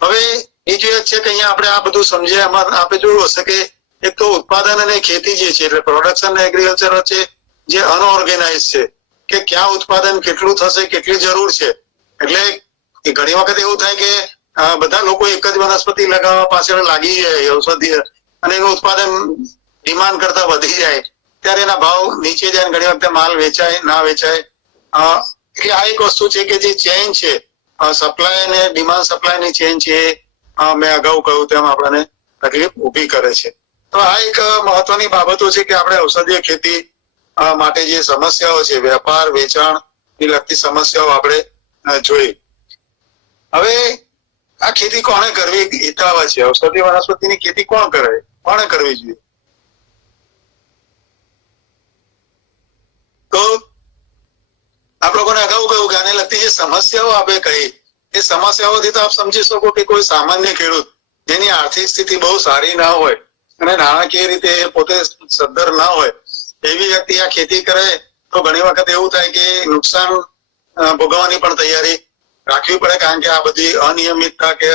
હવે બીજું એક છે કે અહીંયા આપણે આ બધું સમજ્યા, એમાં આપણે જોયું હશે કે એક તો ઉત્પાદન અને ખેતી જે છે, એટલે પ્રોડક્શન અને એગ્રીકલ્ચર વચ્ચે જે અનઓર્ગેનાઇઝ છે કે ક્યાં ઉત્પાદન કેટલું થશે, કેટલી જરૂર છે. એટલે ઘણી વખત એવું થાય કે બધા લોકો એક જ વનસ્પતિ લગાવવા પાછળ લાગી જાય ઔષધીય, અને એનું ઉત્પાદન ડિમાન્ડ કરતા વધી જાય, ત્યારે એના ભાવ નીચે જાય, ઘણી વખતે માલ વેચાય ના વેચાય. એટલે આ એક વસ્તુ છે કે જે ચેન છે, સપ્લાય અને ડિમાન્ડ સપ્લાયની ચેન છે, મેં અગાઉ કહ્યું તેમ આપણને તકલીફ ઊભી કરે છે. તો આ એક મહત્વની બાબતો છે કે આપણે ઔષધીય ખેતી માટે જે સમસ્યાઓ છે, વેપાર વેચાણ ની લગતી સમસ્યાઓ આપણે જોઈ. હવે આ ખેતી કોને કરવી હિતાવ છે? ઔષધીય વનસ્પતિની ખેતી કોને કરવી જોઈએ? તો આપ લોકોને અગાઉ કહ્યું કે આને લગતી જે સમસ્યાઓ આપણે કહી, એ સમસ્યાઓથી તો આપ સમજી શકો કે કોઈ સામાન્ય ખેડૂત જેની આર્થિક સ્થિતિ બહુ સારી ના હોય અને નાણાકીય રીતે પોતે સદ્ધર ના હોય, એવી વ્યક્તિ આ ખેતી કરે તો ઘણી વખત એવું થાય કે નુકસાન ભોગવવાની પણ તૈયારી રાખવી પડે, કારણ કે આ બધી અનિયમિતતા કે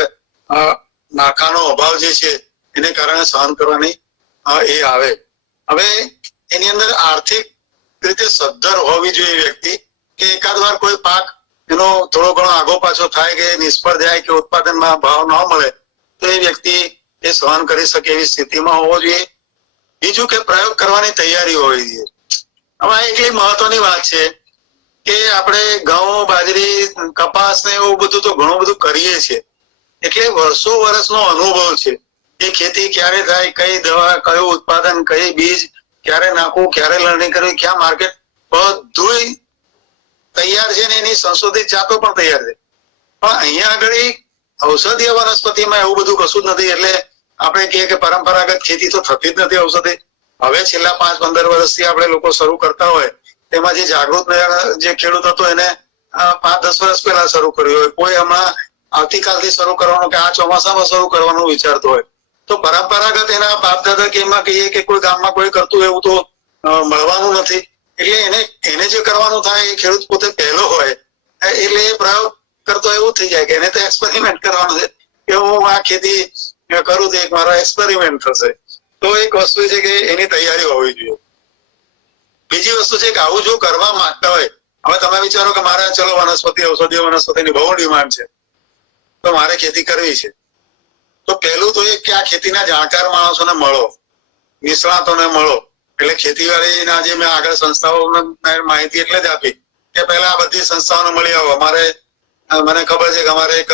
નાખાનો અભાવ જે છે એને કારણે સહન કરવાની એ આવે. હવે એની અંદર આર્થિક રીતે સદ્ધર હોવી જોઈએ વ્યક્તિ, કે એકાદ વાર કોઈ પાક એનો થોડો ઘણો આગો પાછો થાય કે નિષ્ફળ જાય કે ઉત્પાદનમાં ભાવ ન મળે, તો એ વ્યક્તિ એ સહન કરી શકે એવી સ્થિતિમાં હોવો જોઈએ. બીજું કે પ્રયોગ કરવાની તૈયારી હોવી જોઈએ. હવે એટલી મહત્વની વાત છે કે આપણે ઘઉં, બાજરી, કપાસ ને એવું બધું તો ઘણું બધું કરીએ છીએ, એટલે વર્ષનો અનુભવ છે. એ ખેતી ક્યારે થાય, કઈ દવા, કયું ઉત્પાદન, કઈ બીજ ક્યારે નાખવું, ક્યારે લણણી કરવી, ક્યાં માર્કેટ, બધું તૈયાર છે ને એની સંશોધિત જાતો પણ તૈયાર છે. પણ અહીંયા આગળ ઔષધીય વનસ્પતિમાં એવું બધું કશું જ નથી. એટલે આપણે કહીએ કે પરંપરાગત ખેતી તો થતી જ નથી ઔષધિ. હવે છેલ્લા 5-15 વર્ષથી આપણે લોકો શરૂ કરતા હોય, તેમાં જે જાગૃત જે ખેડૂત હતો એને 5-10 વર્ષ પહેલા શરૂ કર્યું હોય, કોઈ હમણાં આવતીકાલથી શરૂ કરવાનું કે આ ચોમાસામાં શરૂ કરવાનું વિચારતો હોય, તો પરંપરાગત એના બાપ દાદા કે એમાં કહીએ કે કોઈ ગામમાં કોઈ કરતું એવું તો મળવાનું નથી. એટલે એને જે કરવાનું થાય એ ખેડૂત પોતે પહેલો હોય, એટલે એ પ્રયોગ કરતો એવું થઈ જાય કે એને તો એક્સપેરિમેન્ટ કરવાનું છે કે હું આ ખેતી કરું તો એક મારો એક્સપેરિમેન્ટ થશે. તો એક વસ્તુ છે કે એની તૈયારી હોવી જોઈએ. બીજી વસ્તુ છે કે આવું જો કરવા માંગતા હોય, હવે તમે વિચારો કે મારે ચલો વનસ્પતિ, ઔષધીય વનસ્પતિની બહુ ડિમાન્ડ છે, તો મારે ખેતી કરવી છે, તો પહેલું તો એક કે આ ખેતીના જાણકાર માણસોને મળો, નિષ્ણાતોને મળો. એટલે ખેતીવાડીના જે મેં આગળ સંસ્થાઓને માહિતી એટલે જ આપી કે પહેલા આ બધી સંસ્થાઓને મળી આવો. મને ખબર છે કે અમારે એક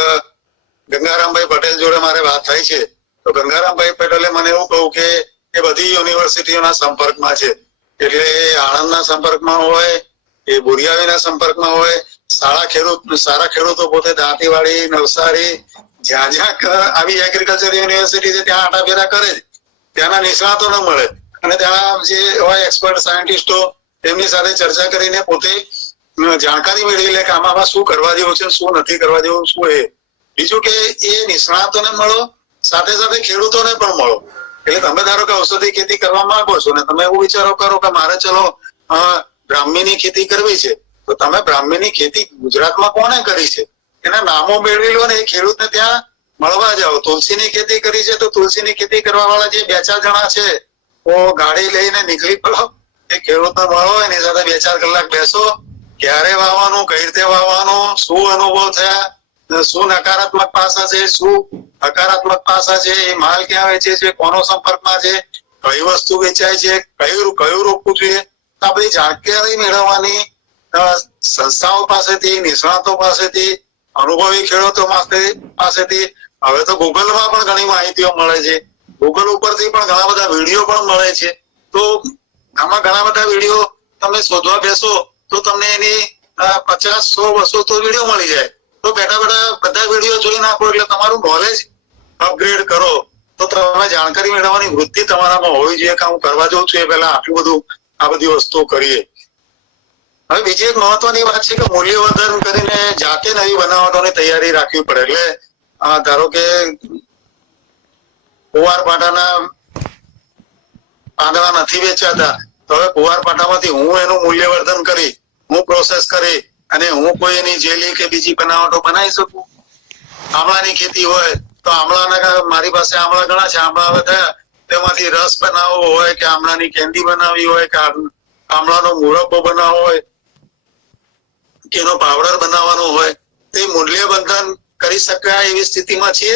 ગંગારામભાઈ પટેલ જોડે મારે વાત થઈ છે, તો ગંગારામભાઈ પટેલે મને એવું કહ્યું કે એ બધી યુનિવર્સિટીઓના સંપર્કમાં છે. એટલે આણંદના સંપર્કમાં હોય, એ બોરિયાવીના સંપર્કમાં હોય, સારા ખેડૂતો પોતે દાંતીવાડી, નવસારી, જ્યાં આવી એગ્રીકલ્ચર યુનિવર્સિટી છે ત્યાં આટાફેરા કરે છે, ત્યાંના નિષ્ણાતોને મળે અને ત્યાં જે હોય એક્સપર્ટ સાયન્ટિસ્ટો, તેમની સાથે ચર્ચા કરીને પોતે જાણકારી મેળવી લે કે આમાં શું કરવા જેવું છે, શું નથી કરવા જેવું, શું એ. બીજું કે એ નિષ્ણાતોને મળો, સાથે સાથે ખેડૂતોને પણ મળો. એટલે તમે ધારો કે ઔષધિ ખેતી કરવા માંગો છો ને તમે એવું વિચારો કરો કે મારે ચલો બ્રાહ્મીની ખેતી કરવી છે, તો તમે બ્રાહ્મીની ખેતી ગુજરાતમાં કોને કરી છે એના નામો મેળવી લો ને એ ખેડૂતને ત્યાં મળવા જાઓ. તુલસીની ખેતી કરી છે તો તુલસીની ખેતી કરવા વાળા જે 2-4 જણા છે, તો ગાડી લઈને નીકળી પડો, એ ખેડૂતને મળો, એની સાથે 2-4 કલાક બેસો, ક્યારે વાવવાનું, કઈ રીતે વાવવાનું, શું અનુભવ થયા, શું નકારાત્મક પાસા છે, શું હકારાત્મક પાસા છે, એ માલ ક્યાં વેચે છે, કોનો સંપર્કમાં છે, કઈ વસ્તુ વેચાય છે, કયું રોકવું જોઈએ, આ બધી જાણકારી મેળવવાની સંસ્થાઓ પાસેથી, નિષ્ણાતો પાસેથી, અનુભવી ખેડૂતો પાસેથી. હવે તો ગૂગલમાં પણ ઘણી માહિતીઓ મળે છે, ગૂગલ ઉપરથી પણ ઘણા બધા વિડીયો પણ મળે છે. તો આમાં ઘણા બધા વિડીયો તમે શોધવા બેસો તો તમને એની 50-100-200 તો વિડીયો મળી જાય. તો બેઠા બધા વિડીયો જોઈ નાખો, એટલે તમારું નોલેજ અપગ્રેડ કરો. તો તમે જાણકારી મેળવવાની વૃત્તિ તમારામાં હોવી જોઈએ કે હું કરવા જઉં છું એ પહેલા આટલું બધું આ બધી વસ્તુઓ કરીએ. હવે બીજી એક મહત્વની વાત છે કે મૂલ્યવર્ધન કરીને જાતે નવી બનાવટોની તૈયારી રાખવી પડે. એટલે ધારો કે કુવારપાઠાના પાંદડા નથી વેચાતા, તો હવે કુવારપાઠામાંથી હું એનું મૂલ્યવર્ધન કરી, હું પ્રોસેસ કરી અને હું કોઈ એની જેલી કે બીજી બનાવટો બનાવી શકું. આમળાની ખેતી હોય તો આમળાના, મારી પાસે આમળા ઘણા છે, આમળા હવે થયા, તેમાંથી રસ બનાવવો હોય કે આમળાની કેન્ડી બનાવવી હોય કે આમળાનો મુરબ્બો બનાવવો હોય કે એનો પાવડર બનાવવાનો હોય, તે મૂલ્યવર્ધન કરી શકાય એવી સ્થિતિમાં છીએ.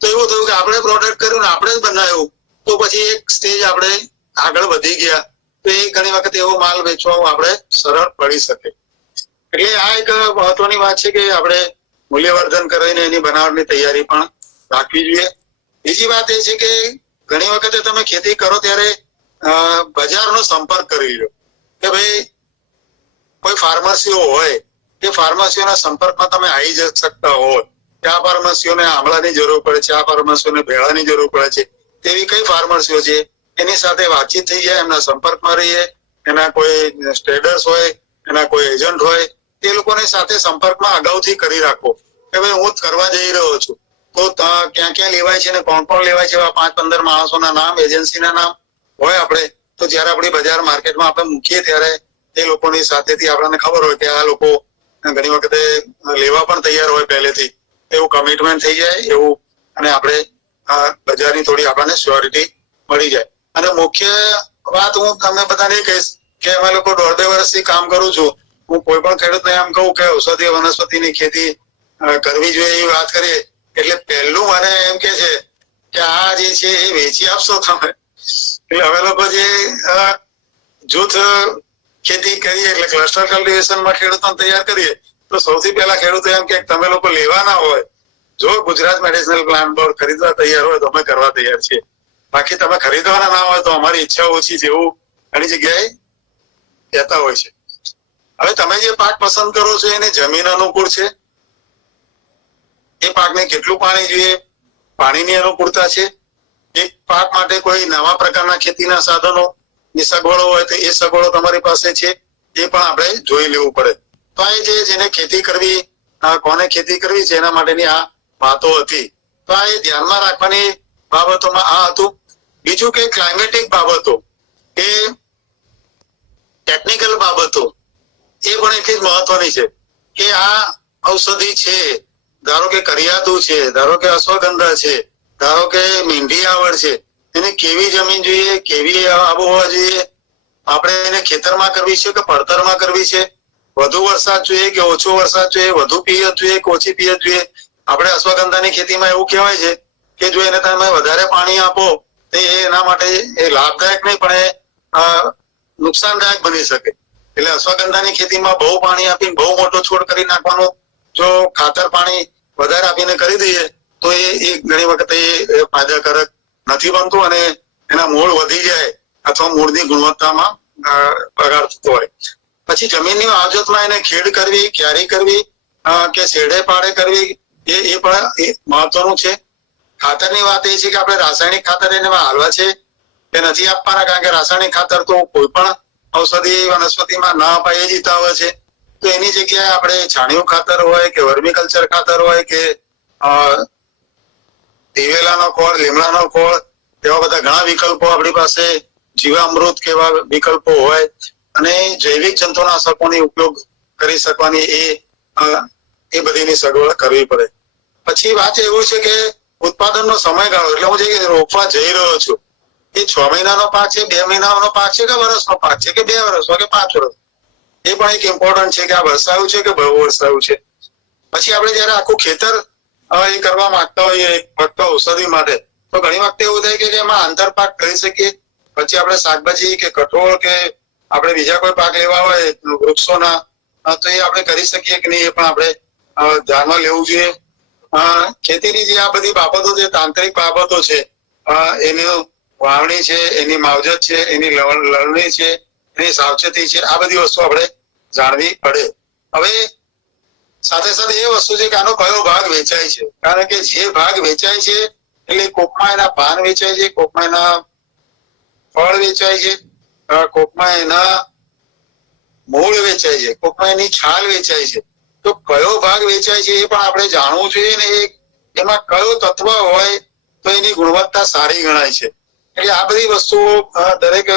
તો એવું થયું કે આપણે પ્રોડક્ટ કર્યું ને આપણે જ બનાવ્યું, તો પછી એક સ્ટેજ આપણે આગળ વધી ગયા. તો એ ઘણી વખત એવો માલ વેચવામાં આપણે સરળ પડી શકે. એટલે આ એક મહત્વની વાત છે કે આપણે મૂલ્યવર્ધન કરીને એની બનાવટની તૈયારી પણ રાખવી જોઈએ. બીજી વાત એ છે કે ઘણી વખતે તમે ખેતી કરો ત્યારે બજારનો સંપર્ક કરી લો કે ભાઈ કોઈ ફાર્મસીઓ હોય, એ ફાર્મસીઓના સંપર્કમાં તમે આવી જ શકતા હોય કે આ ફાર્મસીઓને આમળાની જરૂર પડે છે, આ ફાર્મસીઓને ભેળાની જરૂર પડે છે, તેવી કઈ ફાર્મસીઓ છે એની સાથે વાતચીત થઈ જાય, એમના સંપર્કમાં રહીએ. એના કોઈ ટ્રેડર્સ હોય, એના કોઈ એજન્ટ હોય, તે લોકોની સાથે સંપર્કમાં અગાઉથી કરી રાખો કે ભાઈ હું કરવા જઈ રહ્યો છું, તો ક્યાં ક્યાં લેવાય છે ને કોણ કોણ લેવાય છે, એવા 5-15 માણસોના નામ, એજન્સીના નામ હોય આપણે. તો જયારે આપણી બજાર માર્કેટમાં આપણે મૂકીએ ત્યારે એ લોકોની સાથેથી આપણને ખબર હોય કે આ લોકો ઘણી વખતે લેવા પણ તૈયાર હોય પહેલેથી, એવું કમિટમેન્ટ થઈ જાય એવું, અને આપણે બજારની થોડી આપણને શ્યોરિટી મળી જાય. અને મુખ્ય વાત હું તમને બધાને કહીશ કે અમે લોકો 1.5-2 વર્ષથી કામ કરું છું. હું કોઈ પણ ખેડૂતને એમ કહું કે ઔષધીય વનસ્પતિની ખેતી કરવી જોઈએ એવી વાત કરીએ એટલે પહેલું મને એમ કે છે કે આ જે છે એ વેચી આપશો તમે. એટલે અમે લોકો જે જૂથ ખેતી કરીએ એટલે ક્લસ્ટર કલ્ટિવેશનમાં ખેડૂતોને તૈયાર કરીએ, તો સૌથી પહેલા ખેડૂતો એમ કે તમે લોકો લેવાના હોય, જો ગુજરાત મેડિસિનલ પ્લાન્ટ બોર્ડ ખરીદવા તૈયાર હોય તો અમે કરવા તૈયાર છીએ, બાકી તમે ખરીદવાના ના હોય તો અમારી ઈચ્છા ઓછી છે, એવું ઘણી જગ્યાએ કહેતા હોય છે. હવે તમે જે પાક પસંદ કરો છો એને જમીન અનુકૂળ છે, એ પાકને કેટલું પાણી જોઈએ, પાણીની અનુકૂળતા છે, એક પાક માટે કોઈ નવા પ્રકારના ખેતીના સાધનો ની સગવડો હોય તો એ સગવડો તમારી પાસે છે, એ પણ આપણે જોઈ લેવું પડે. તો આ જે જેને ખેતી કરવી, કોને ખેતી કરવી છે એના માટેની આ વાતો હતી. તો આ એ ધ્યાનમાં રાખવાની બાબતોમાં આ હતું. બીજું કે ક્લાઇમેટિક બાબતો, એ ટેકનિકલ બાબતો, એ પણ એટલી જ મહત્વની છે કે આ ઔષધિ છે, ધારો કે કરિયાતુ છે, ધારો કે અશ્વગંધા છે, ધારો કે મીંઢી આવડ છે, એને કેવી જમીન જોઈએ, કેવી આબોહવા જોઈએ, આપણે એને ખેતરમાં કરવી છે કે પડતરમાં કરવી છે, વધુ વરસાદ જોઈએ કે ઓછો વરસાદ જોઈએ, વધુ પિયત જોઈએ કે ઓછી પિયત જોઈએ. આપણે અશ્વગંધાની ખેતીમાં એવું કહેવાય છે કે જો એને તમે વધારે પાણી આપો તો એના માટે એ લાભદાયક નહીં પણ એ નુકસાનદાયક બની શકે. એટલે અશ્વગંધાની ખેતીમાં બહુ પાણી આપીને બહુ મોટો છોડ કરી નાખવાનો, જો ખાતર પાણી વધારે આપીને કરી દઈએ તો એ ઘણી વખત એ ફાયદાકારક નથી બનતું અને એના મૂળ વધી જાય અથવા મૂળની ગુણવત્તામાં બગાડ થતો હોય. પછી જમીનની આવજતમાં એને ખેડ કરવી, ક્યારી કરવી કે શેઢે પાડે કરવી, એ પણ મહત્વનું છે. ખાતરની વાત એ છે કે આપણે રાસાયણિક ખાતર એને હાલવા છે કે નથી આપવાના, કારણ કે રાસાયણિક ખાતર તો કોઈ પણ ઔષધિ વનસ્પતિમાં ના અપાય જ આવે છે. તો એની જગ્યાએ આપણે છાણિયું ખાતર હોય કે વર્મી કલ્ચર ખાતર હોય કે દિવેલાનો ખોળ, લીમડાનો ખોળ, એવા બધા ઘણા વિકલ્પો આપણી પાસે, જીવામૃત કેવા વિકલ્પો હોય, અને જૈવિક જંતુનાશકોની ઉપયોગ કરી શકવાની એ બધીની સગવડ કરવી પડે. પછી વાત એવું છે કે ઉત્પાદનનો સમયગાળો, એટલે હું જે રોપવા જઈ રહ્યો છું એ 6 મહિનાનો પાક છે, 2 મહિનાનો પાક છે કે વર્ષનો પાક છે કે 2 વર્ષનો કે 5 વર્ષ, એ પણ એક ઇમ્પોર્ટન્ટ છે કે આ વરસાયું છે કે બહુ વરસાયું છે. પછી આપણે જયારે આખું ખેતર એ કરવા માંગતા હોઈએ ફક્ત ઔષધિ માટે, તો ઘણી વખતે એવું થાય કે એમાં આંતરપાક કરી શકીએ. પછી આપણે શાકભાજી કે કઠોળ કે આપણે બીજા કોઈ પાક લેવા હોય વૃક્ષોના, તો એ આપણે કરી શકીએ કે નહીં, એ પણ આપણે ધ્યાનમાં લેવું જોઈએ. ખેતીની જે આ બધી બાબતો છે, તાંત્રિક બાબતો છે, એની વાવણી છે, એની માવજત છે, એની લણણી છે, એની સાવચેતી છે, આ બધી વસ્તુ આપણે જાણવી પડે. હવે સાથે સાથે એ વસ્તુ છે કે આનો કયો ભાગ વેચાય છે, કારણ કે જે ભાગ વેચાય છે એટલે કોકમાં એના પાન વેચાય છે, કોકમાં એના ફળ વેચાય છે, કોકમાં એના મૂળ વેચાય છે, કોકમાં એની છાલ વેચાય છે. તો કયો ભાગ વેચાય છે એ પણ આપણે જાણવું જોઈએ ને એમાં કયો તત્વ હોય તો એની ગુણવત્તા સારી ગણાય છે. એટલે આ બધી વસ્તુઓ દરેક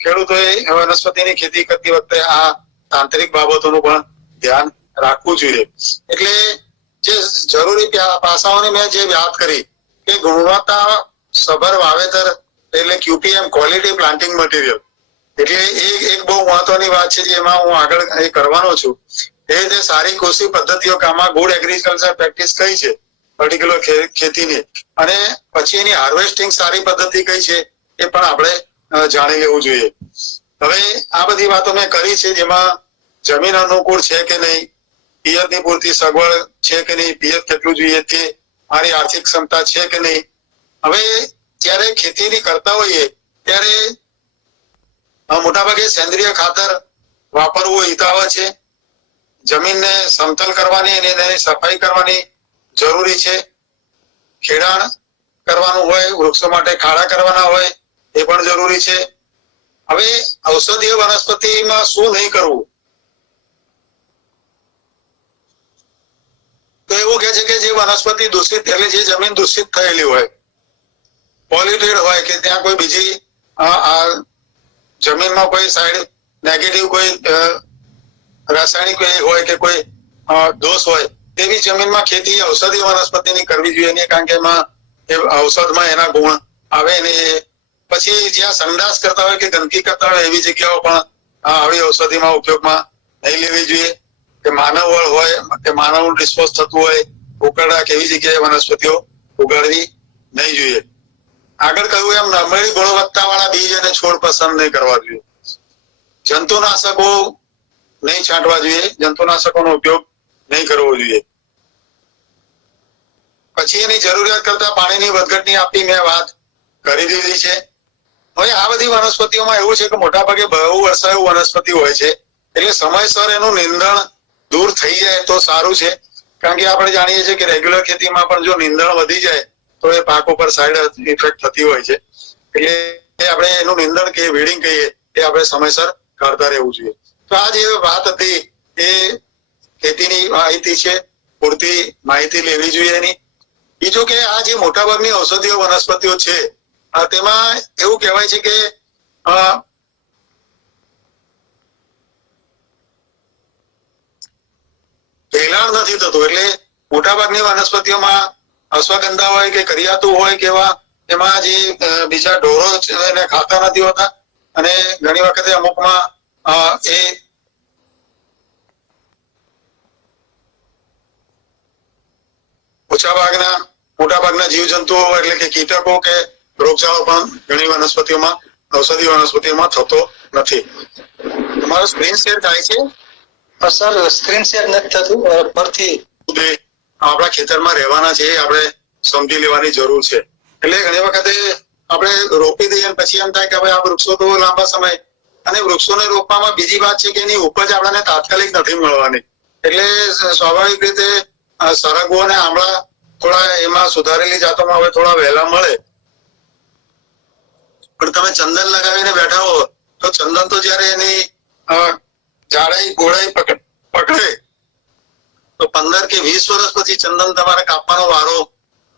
ખેડૂતોએ વનસ્પતિની ખેતી કરતી વખતે આ તાંત્રિક બાબતોનું પણ ધ્યાન રાખવું જોઈએ. એટલે જે જરૂરી પાસાઓની મેં જે વાત કરી કે ગુણવત્તા સભર વાવેતર એટલે QPM ક્વોલિટી પ્લાન્ટિંગ મટીરિયલ, એટલે એક બહુ મહત્વની વાત છે જેમાં હું આગળ કરવાનો છું. એ રીતે સારી કૃષિ પદ્ધતિઓ કામમાં ગુડ એગ્રીકલ્ચર પ્રેક્ટિસ કઈ છે પર્ટિક્યુલર ખેતીની, અને પછી એની હાર્વેસ્ટિંગ સારી પદ્ધતિ કઈ છે એ પણ આપણે જાણી લેવું જોઈએ. હવે આ બધી વાતો મેં કરી છે જેમાં જમીન અનુકૂળ છે કે નહીં, પિયતની પૂરતી સગવડ છે કે નહીં, પિયત કેટલું જોઈએ તે, મારી આર્થિક ક્ષમતા છે કે નહીં. હવે જ્યારે ખેતીની કરતા હોઈએ ત્યારે મોટાભાગે સેન્દ્રિય ખાતર વાપરવું હિતાવહ છે. જમીનને સમતલ કરવાની અને તેની સફાઈ કરવાની જરૂરી છે. ખેડાણ કરવાનું હોય, વૃક્ષો માટે ખાડા કરવાના હોય એ પણ જરૂરી છે. હવે ઔષધીય વનસ્પતિમાં શું નહીં કરવું, તો એવું કે છે કે જે વનસ્પતિ દૂષિત એટલે જે જમીન દૂષિત થયેલી હોય, પોલ્યુટેડ હોય, કે ત્યાં કોઈ બીજી જમીનમાં કોઈ સાઈડ નેગેટિવ કોઈ રાસાયણિક હોય કે કોઈ દોષ હોય તેવી જમીનમાં ખેતી ઔષધીય વનસ્પતિની કરવી જોઈએ નહીં, કારણ કે એમાં ઔષધમાં એના ગુણ આવે ને. પછી જ્યાં સંડાસ કરતા હોય કે ગંદકી કરતા હોય એવી જગ્યાઓ પણ આવી ઔષધિમાં ઉપયોગમાં નહીં લેવી જોઈએ. કે માનવ વળ હોય કે માનવનું ડિસ્પોઝ થતું હોય ઉકરડા કે એવી જગ્યાએ વનસ્પતિઓ ઉગાડવી નહીં જોઈએ. આગળ કહ્યું એમ નબળી ગુણવત્તા વાળા બીજ અને છોડ પસંદ નહીં કરવા જોઈએ. જંતુનાશકો નહીં છાંટવા જોઈએ, જંતુનાશકોનો ઉપયોગ નહીં કરવો જોઈએ. પછી એની જરૂરિયાત કરતા પાણીની વધઘટની આપી મેં વાત કરી દીધી છે. હવે આ બધી વનસ્પતિઓમાં એવું છે કે મોટાભાગે બહુ વર્ષાયુ વનસ્પતિ હોય છે, એટલે સમયસર એનું નિંદણ દૂર થઈ જાય તો સારું છે. કારણ કે આપણે જાણીએ છીએ કે રેગ્યુલર ખેતીમાં પણ જો નિંદણ વધી જાય તો એ પાક ઉપર સાઈડ ઇફેક્ટ થતી હોય છે. એટલે આપણે એનું નિંદણ કે વીડિંગ કહીએ એ આપણે સમયસર કરતા રહેવું જોઈએ. તો આ જે વાત હતી એ ખેતીની માહિતી છે, પૂરતી માહિતી લેવી જોઈએ એની. બીજું કે આ જે મોટાભાગની ઔષધીય વનસ્પતિઓ છે તેમાં એવું કહેવાય છે કે ફેલાણ નથી થતું. એટલે મોટાભાગની વનસ્પતિઓમાં અશ્વગંધા હોય કે કરિયાતું હોય કેવા એમાં જે બીજા ઢોરો એને ખાતા નથી હોતા, અને ઘણી વખતે અમુકમાં એ મોટા ભાગના જીવજંતુઓ એટલે કે કીટકો કે રોગચાળો પણ ઘણી વનસ્પતિઓમાં ઔષધીય વનસ્પતિઓમાં થતો નથી. તમારો સ્ક્રીન શેર થાય છે? સર સ્ક્રીન શેર નથી થતું પરથી. આપણા ખેતરમાં રહેવાના છે એ આપણે સમજી લેવાની જરૂર છે. એટલે ઘણી વખતે આપણે રોપી દઈએ પછી એમ થાય કે હવે આ વૃક્ષો તો લાંબા સમય, અને વૃક્ષોને રોપવામાં બીજી વાત છે કે એની ઉપજ આપણને તાત્કાલિક નથી મળવાની. એટલે સ્વાભાવિક રીતે સરગવો અને આંબળા થોડા એમાં સુધારેલી જાતોમાં હવે થોડા વહેલા મળે. પણ તમે ચંદન લગાવીને બેઠા હો તો ચંદન તો જયારે એની જાડાઈ ગોળાઈ પકડે તો 15 કે 20 વર્ષ પછી ચંદન તમારે કાપવાનો વારો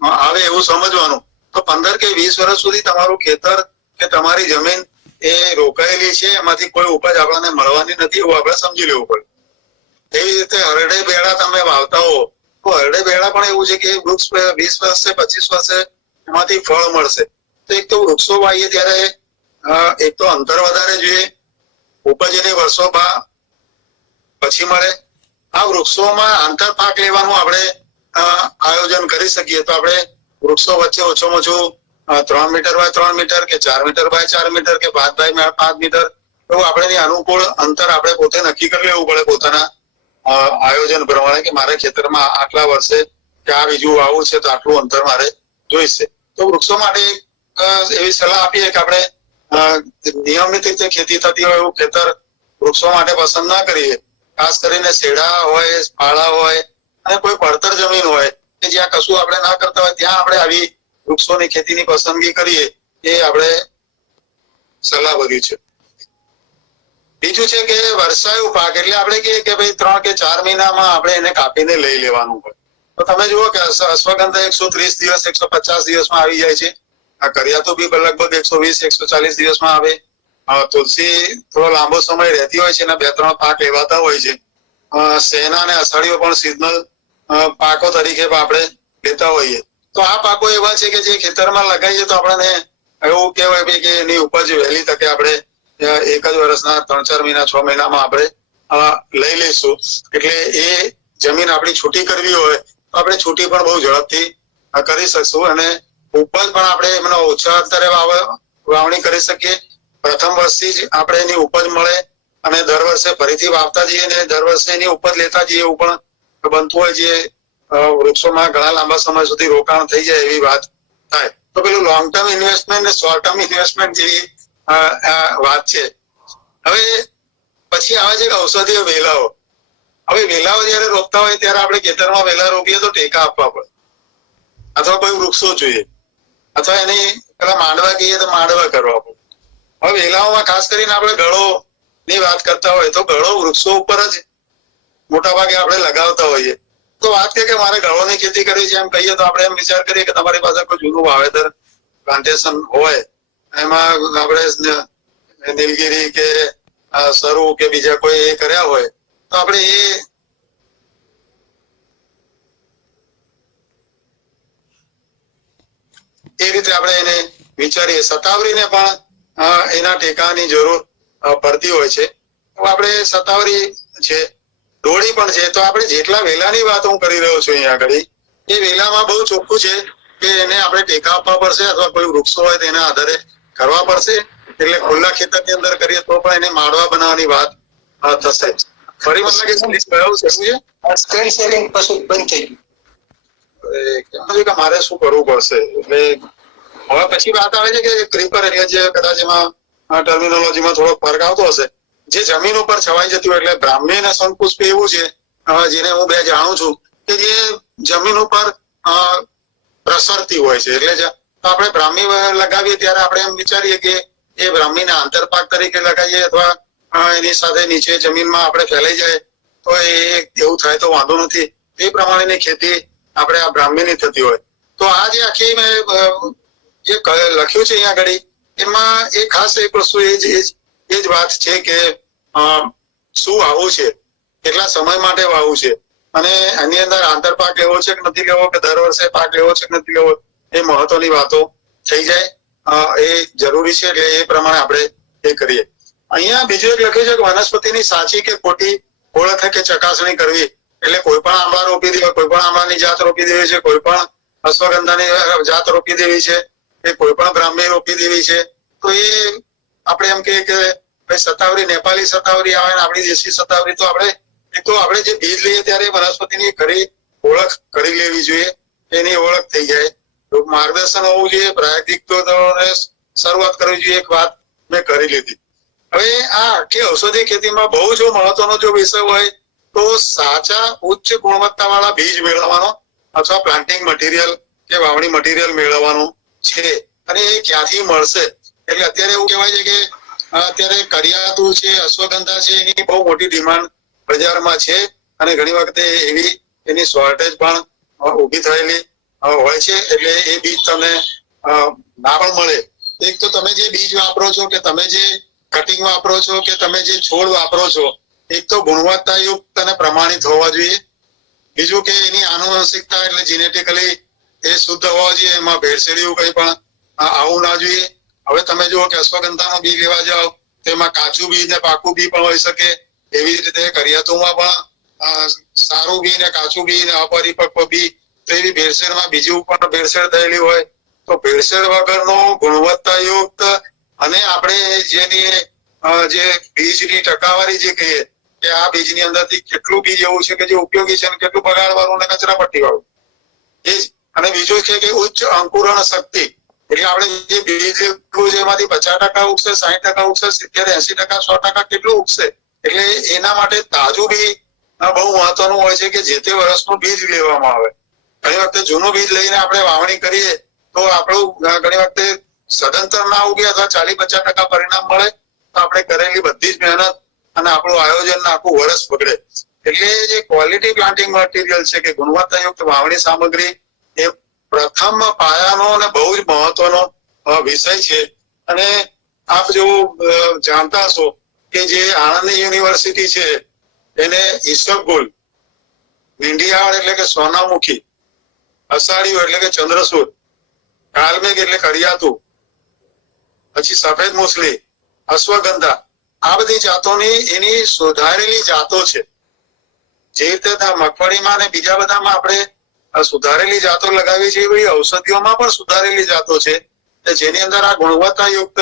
આવે એવું સમજવાનું. તો 15 કે 20 વર્ષ સુધી તમારું ખેતર કે તમારી જમીન એ રોકાયેલી છે, એમાંથી કોઈ ઉપજ આપણને મળવાની નથી એવું આપણે સમજી લેવું પડે. એવી રીતે હરડે બેડા તમે વાવતા હો તો હરડે બેડા પણ એવું છે કે વૃક્ષ 20 વર્ષે 25 વર્ષે એમાંથી ફળ મળશે. તો એક તો વૃક્ષો વાવીએ ત્યારે એક તો અંતર વધારે જોઈએ, ઉપજ એની વર્ષો પછી મળે. આ વૃક્ષોમાં આંતર પાક લેવાનું આપણે આયોજન કરી શકીએ તો આપણે વૃક્ષો વચ્ચે ઓછામાં ઓછું 3 મીટર બાય 3 મીટર કે 4 મીટર બાય 4 મીટર કે 5 બાય 5 મીટર એવું આપણે અનુકૂળ અંતર આપણે પોતે નક્કી કરી લેવું પડે પોતાના આયોજન પ્રમાણે કે મારે ખેતરમાં આટલા વર્ષે કે આ બીજું વાવવું છે તો આટલું અંતર મારે જોઈશે. તો વૃક્ષો માટે એવી સલાહ આપીએ કે આપણે નિયમિત રીતે ખેતી થતી હોય એવું ખેતર વૃક્ષો માટે પસંદ ના કરીએ. ખાસ કરીને શેઢા હોય, પાળા હોય અને કોઈ પડતર જમીન હોય કે જ્યાં કશું આપણે ના કરતા હોય ત્યાં આપણે આવી વૃક્ષોની ખેતીની પસંદગી કરીએ એ આપણે સલાહ ભર્યું છે. બીજું છે કે વર્ષાયુ પાક, એટલે આપણે કહીએ કે ભાઈ 3 કે 4 મહિનામાં આપણે એને કાપીને લઈ લેવાનું હોય. તો તમે જુઓ કે અશ્વગંધા 130 દિવસ 150 દિવસમાં આવી જાય છે. આ કરિયાતું બી લગભગ 120 140 દિવસમાં આવે. તુલસી થોડો લાંબો સમય રહેતી હોય છે અને 2-3 પાક લેવાતા હોય છે. શેના અને અષાઢીઓ પણ સિઝનલ પાકો તરીકે આપણે લેતા હોઈએ. તો આ પાકો એવા છે કે જે ખેતરમાં લગાવીએ તો આપણને એવું કહેવાય કે એની ઉપજ વહેલી તકે આપણે એક જ વર્ષના 3-4 મહિના 6 મહિનામાં આપણે લઈ લઈશું. એટલે એ જમીન આપણી છૂટી કરવી હોય તો આપણે છૂટી પણ બહુ ઝડપથી કરી શકશું અને ઉપજ પણ આપણે એમને ઓછા અંતરે વાવણી કરી શકીએ. પ્રથમ વર્ષથી જ આપણે એની ઉપજ મળે અને દર વર્ષે ફરીથી વાવતા જઈએ અને દર વર્ષે એની ઉપજ લેતા જઈએ એવું પણ બનતું હોય. જે વૃક્ષોમાં ઘણા લાંબા સમય સુધી રોકાણ થઈ જાય એવી વાત થાય. તો પેલું લોંગ ટર્મ ઇન્વેસ્ટમેન્ટ ને શોર્ટ ટર્મ ઇન્વેસ્ટમેન્ટ જેવી વાત છે. હવે પછી આવે છે ઔષધીય વેલાઓ. હવે વેલાઓ જયારે રોપતા હોય ત્યારે આપણે ખેતરમાં વેલા રોપીએ તો ટેકા આપવા પડે અથવા કોઈ વૃક્ષો જોઈએ અથવા એની પેલા માંડવા કહીએ તો માંડવા કરવા પડે. હવે વેલાઓમાં ખાસ કરીને આપણે ગળો ની વાત કરતા હોય તો ગળો વૃક્ષો ઉપર જ મોટા ભાગે આપણે લગાવતા હોઈએ. તો વાત કે મારે ગળોની ખેતી કરવી છે એમ કહીએ તો આપણે એમ વિચાર કરીએ કે તમારી પાસે કોઈ જૂનું વાવેતર પ્લાન્ટેશન હોય એમાં આપણે નીલગીરી કે સરુ કે બીજા કોઈ એ કર્યા હોય તો આપણે એ રીતે આપણે એને વિચારીએ. સતાવરીને પણ એના ટેકાની જરૂર પડતી હોય છે. આપણે સતાવરી છે, ડોળી પણ છે. તો આપણે જેટલા વેલાની વાત હું કરી રહ્યો છું અહીંયા આગળ એ વેલામાં બહુ ચોખ્ખું છે કે એને આપણે ટેકા આપવા પડશે અથવા કોઈ વૃક્ષો હોય તેના આધારે કરવા પડશે. એટલે ખુલ્લા ખેતરની અંદર કરીએ તો પણ એને માળવા બનાવવાની વાત થશે. ફરી મને સ્ક્રીન શેરિંગ પછી બંધ થઈ ગયું કે મારે શું કરવું પડશે. એટલે હવે પછી વાત આવે છે કે ક્રીપર એટલે જે કદાચ એમાં ટર્મિનોલોજીમાં થોડો ફરક આવતો હશે. જે જમીન ઉપર છવાઈ જતી હોય એટલે બ્રાહ્મી અને શંખપુષ્પી એવું છે જેને હું બે જાણું છું કે જે જમીન ઉપર પ્રસરતી હોય છે. એટલે આપણે બ્રાહ્મી લગાવીએ ત્યારે આપણે એમ વિચારીએ કે એ બ્રાહ્મીને આંતરપાક તરીકે લગાવીએ અથવા એની સાથે નીચે જમીનમાં આપણે ફેલાઈ જાય તો એ એવું થાય તો વાંધો નથી. એ પ્રમાણેની ખેતી આપણે આ બ્રાહ્મીની થતી હોય. તો આ જે આખી મેં જે લખ્યું છે અહીંયા આગળ એમાં એ ખાસ એક વસ્તુ એ જ વાત છે કે શું વાવવું છે, કેટલા સમય માટે વાવવું છે અને એની અંદર આંતરપાક લેવો છે કે નથી લેવો, કે દર વર્ષે પાક લેવો છે કે નથી લેવો, એ મહત્વની વાતો થઈ જાય. એ જરૂરી છે એટલે એ પ્રમાણે આપણે એ કરીએ. અહીંયા બીજું એક લખ્યું છે કે વનસ્પતિની સાચી કે ખોટી ઓળખ કે ચકાસણી કરવી. એટલે કોઈ પણ આંબા રોપી દેવા, કોઈ પણ આંબાની જાત રોપી દેવી છે, કોઈ પણ અશ્વગંધાની જાત રોપી દેવી છે, કે કોઈ પણ બ્રાહ્મી રોપી દેવી છે. તો એ આપણે એમ કહીએ કે ભાઈ સતાવરી, નેપાળી સતાવરી આવે ને આપણી દેશી સતાવરી, તો આપણે જે બીજ લઈએ ત્યારે વનસ્પતિની ખરી ઓળખ કરી લેવી જોઈએ. એની ઓળખ થઈ જાય. માર્ગદર્શન હોવું જોઈએ. પ્રાયોગિક શરૂઆત કરવી જોઈએ. એક વાત મેં કરી લીધી. હવે આ આખી ઔષધી ખેતીમાં બહુ જો મહત્વનો જો વિષય હોય તો સાચા ઉચ્ચ ગુણવત્તા વાળા બીજ મેળવવાનો અથવા પ્લાન્ટિંગ મટીરિયલ કે વાવણી મટીરિયલ મેળવવાનું છે. અને એ ક્યાંથી મળશે? એટલે અત્યારે એવું કહેવાય છે કે અત્યારે કરિયાતું છે, અશ્વગંધા છે, એની બહુ મોટી ડિમાન્ડ બજારમાં છે અને ઘણી વખતે એની શોર્ટેજ પણ ઊભી થયેલી હોય છે. એટલે એ બીજ તમને ના પણ મળે. એક તો તમે જે બીજ વાપરો છો કે તમે જે કટિંગ વાપરો છો કે તમે જે છોડ વાપરો છો, એક તો ગુણવત્તાયુક્ત અને પ્રમાણિત હોવા જોઈએ. બીજું કે એની આનુવંશિકતા એટલે જીનેટિકલી એ શુદ્ધ હોવા જોઈએ. એમાં ભેળસેળિયું કંઈ પણ આવું ના જોઈએ. હવે તમે જુઓ કે અશ્વગંધાનું બી લેવા જાઓ તો એમાં કાચું બી ને પાકું બી પણ હોઈ શકે. એવી જ રીતે કરિયાતુમાં પણ સારું બી ને કાચું બી ને અપરિપક્વ બી, તો એવી ભેળસેળમાં બીજી પણ ભેળસેળ થયેલી હોય. તો ભેળસેળ વગરનું ગુણવત્તાયુક્ત અને આપણે જે બીજની ટકાવારી જે કહીએ કે આ બીજની અંદરથી કેટલું બીજ એવું છે કે જે ઉપયોગી છે અને કેટલું બગાડવાનું અને કચરાપટ્ટી વાળું, એ જ. અને બીજું છે કે ઉચ્ચ અંકુરણ શક્તિ. એટલે આપણે જે બીજ લેવું છે એમાંથી 50% ઉગશે, 60% ઉગશે, 70, 80%, 100% કેટલું ઉગશે. એટલે એના માટે તાજું બી બહુ મહત્વનું હોય છે કે જે તે વર્ષનું બીજ લેવામાં આવે. ઘણી વખતે જૂનું બીજ લઈને આપણે વાવણી કરીએ તો આપણું ઘણી વખતે સદંતર ના ઉગે અથવા 40-50% પરિણામ મળે તો આપણે કરેલી બધી જ મહેનત અને આપણું આયોજન આખું વર્ષ બગડે. એટલે જે ક્વોલિટી પ્લાન્ટિંગ મટીરિયલ છે કે ગુણવત્તાયુક્ત વાવણી સામગ્રી એ પ્રથમ પાયાનો અને બહુ જ મહત્વનો વિષય છે. અને આપ જો જાણતા હશો કે જે આણંદની યુનિવર્સિટી છે એને ઈસબગુલ, મીંઢિયાળ એટલે કે સોનામુખી, અષાઢિયું એટલે કે ચંદ્રસૂર, કાલમેઘ એટલે કરિયાતું, પછી સફેદ મૂસલી, અશ્વગંધા, આ બધી જાતોની એની સુધારેલી જાતો છે. જે રીતે મગફળીમાં અને બીજા બધામાં આપણે સુધારેલી જાતો લગાવી છે એવી ઔષધિઓમાં પણ સુધારેલી જાતો છે જેની અંદર આ ગુણવત્તાયુક્ત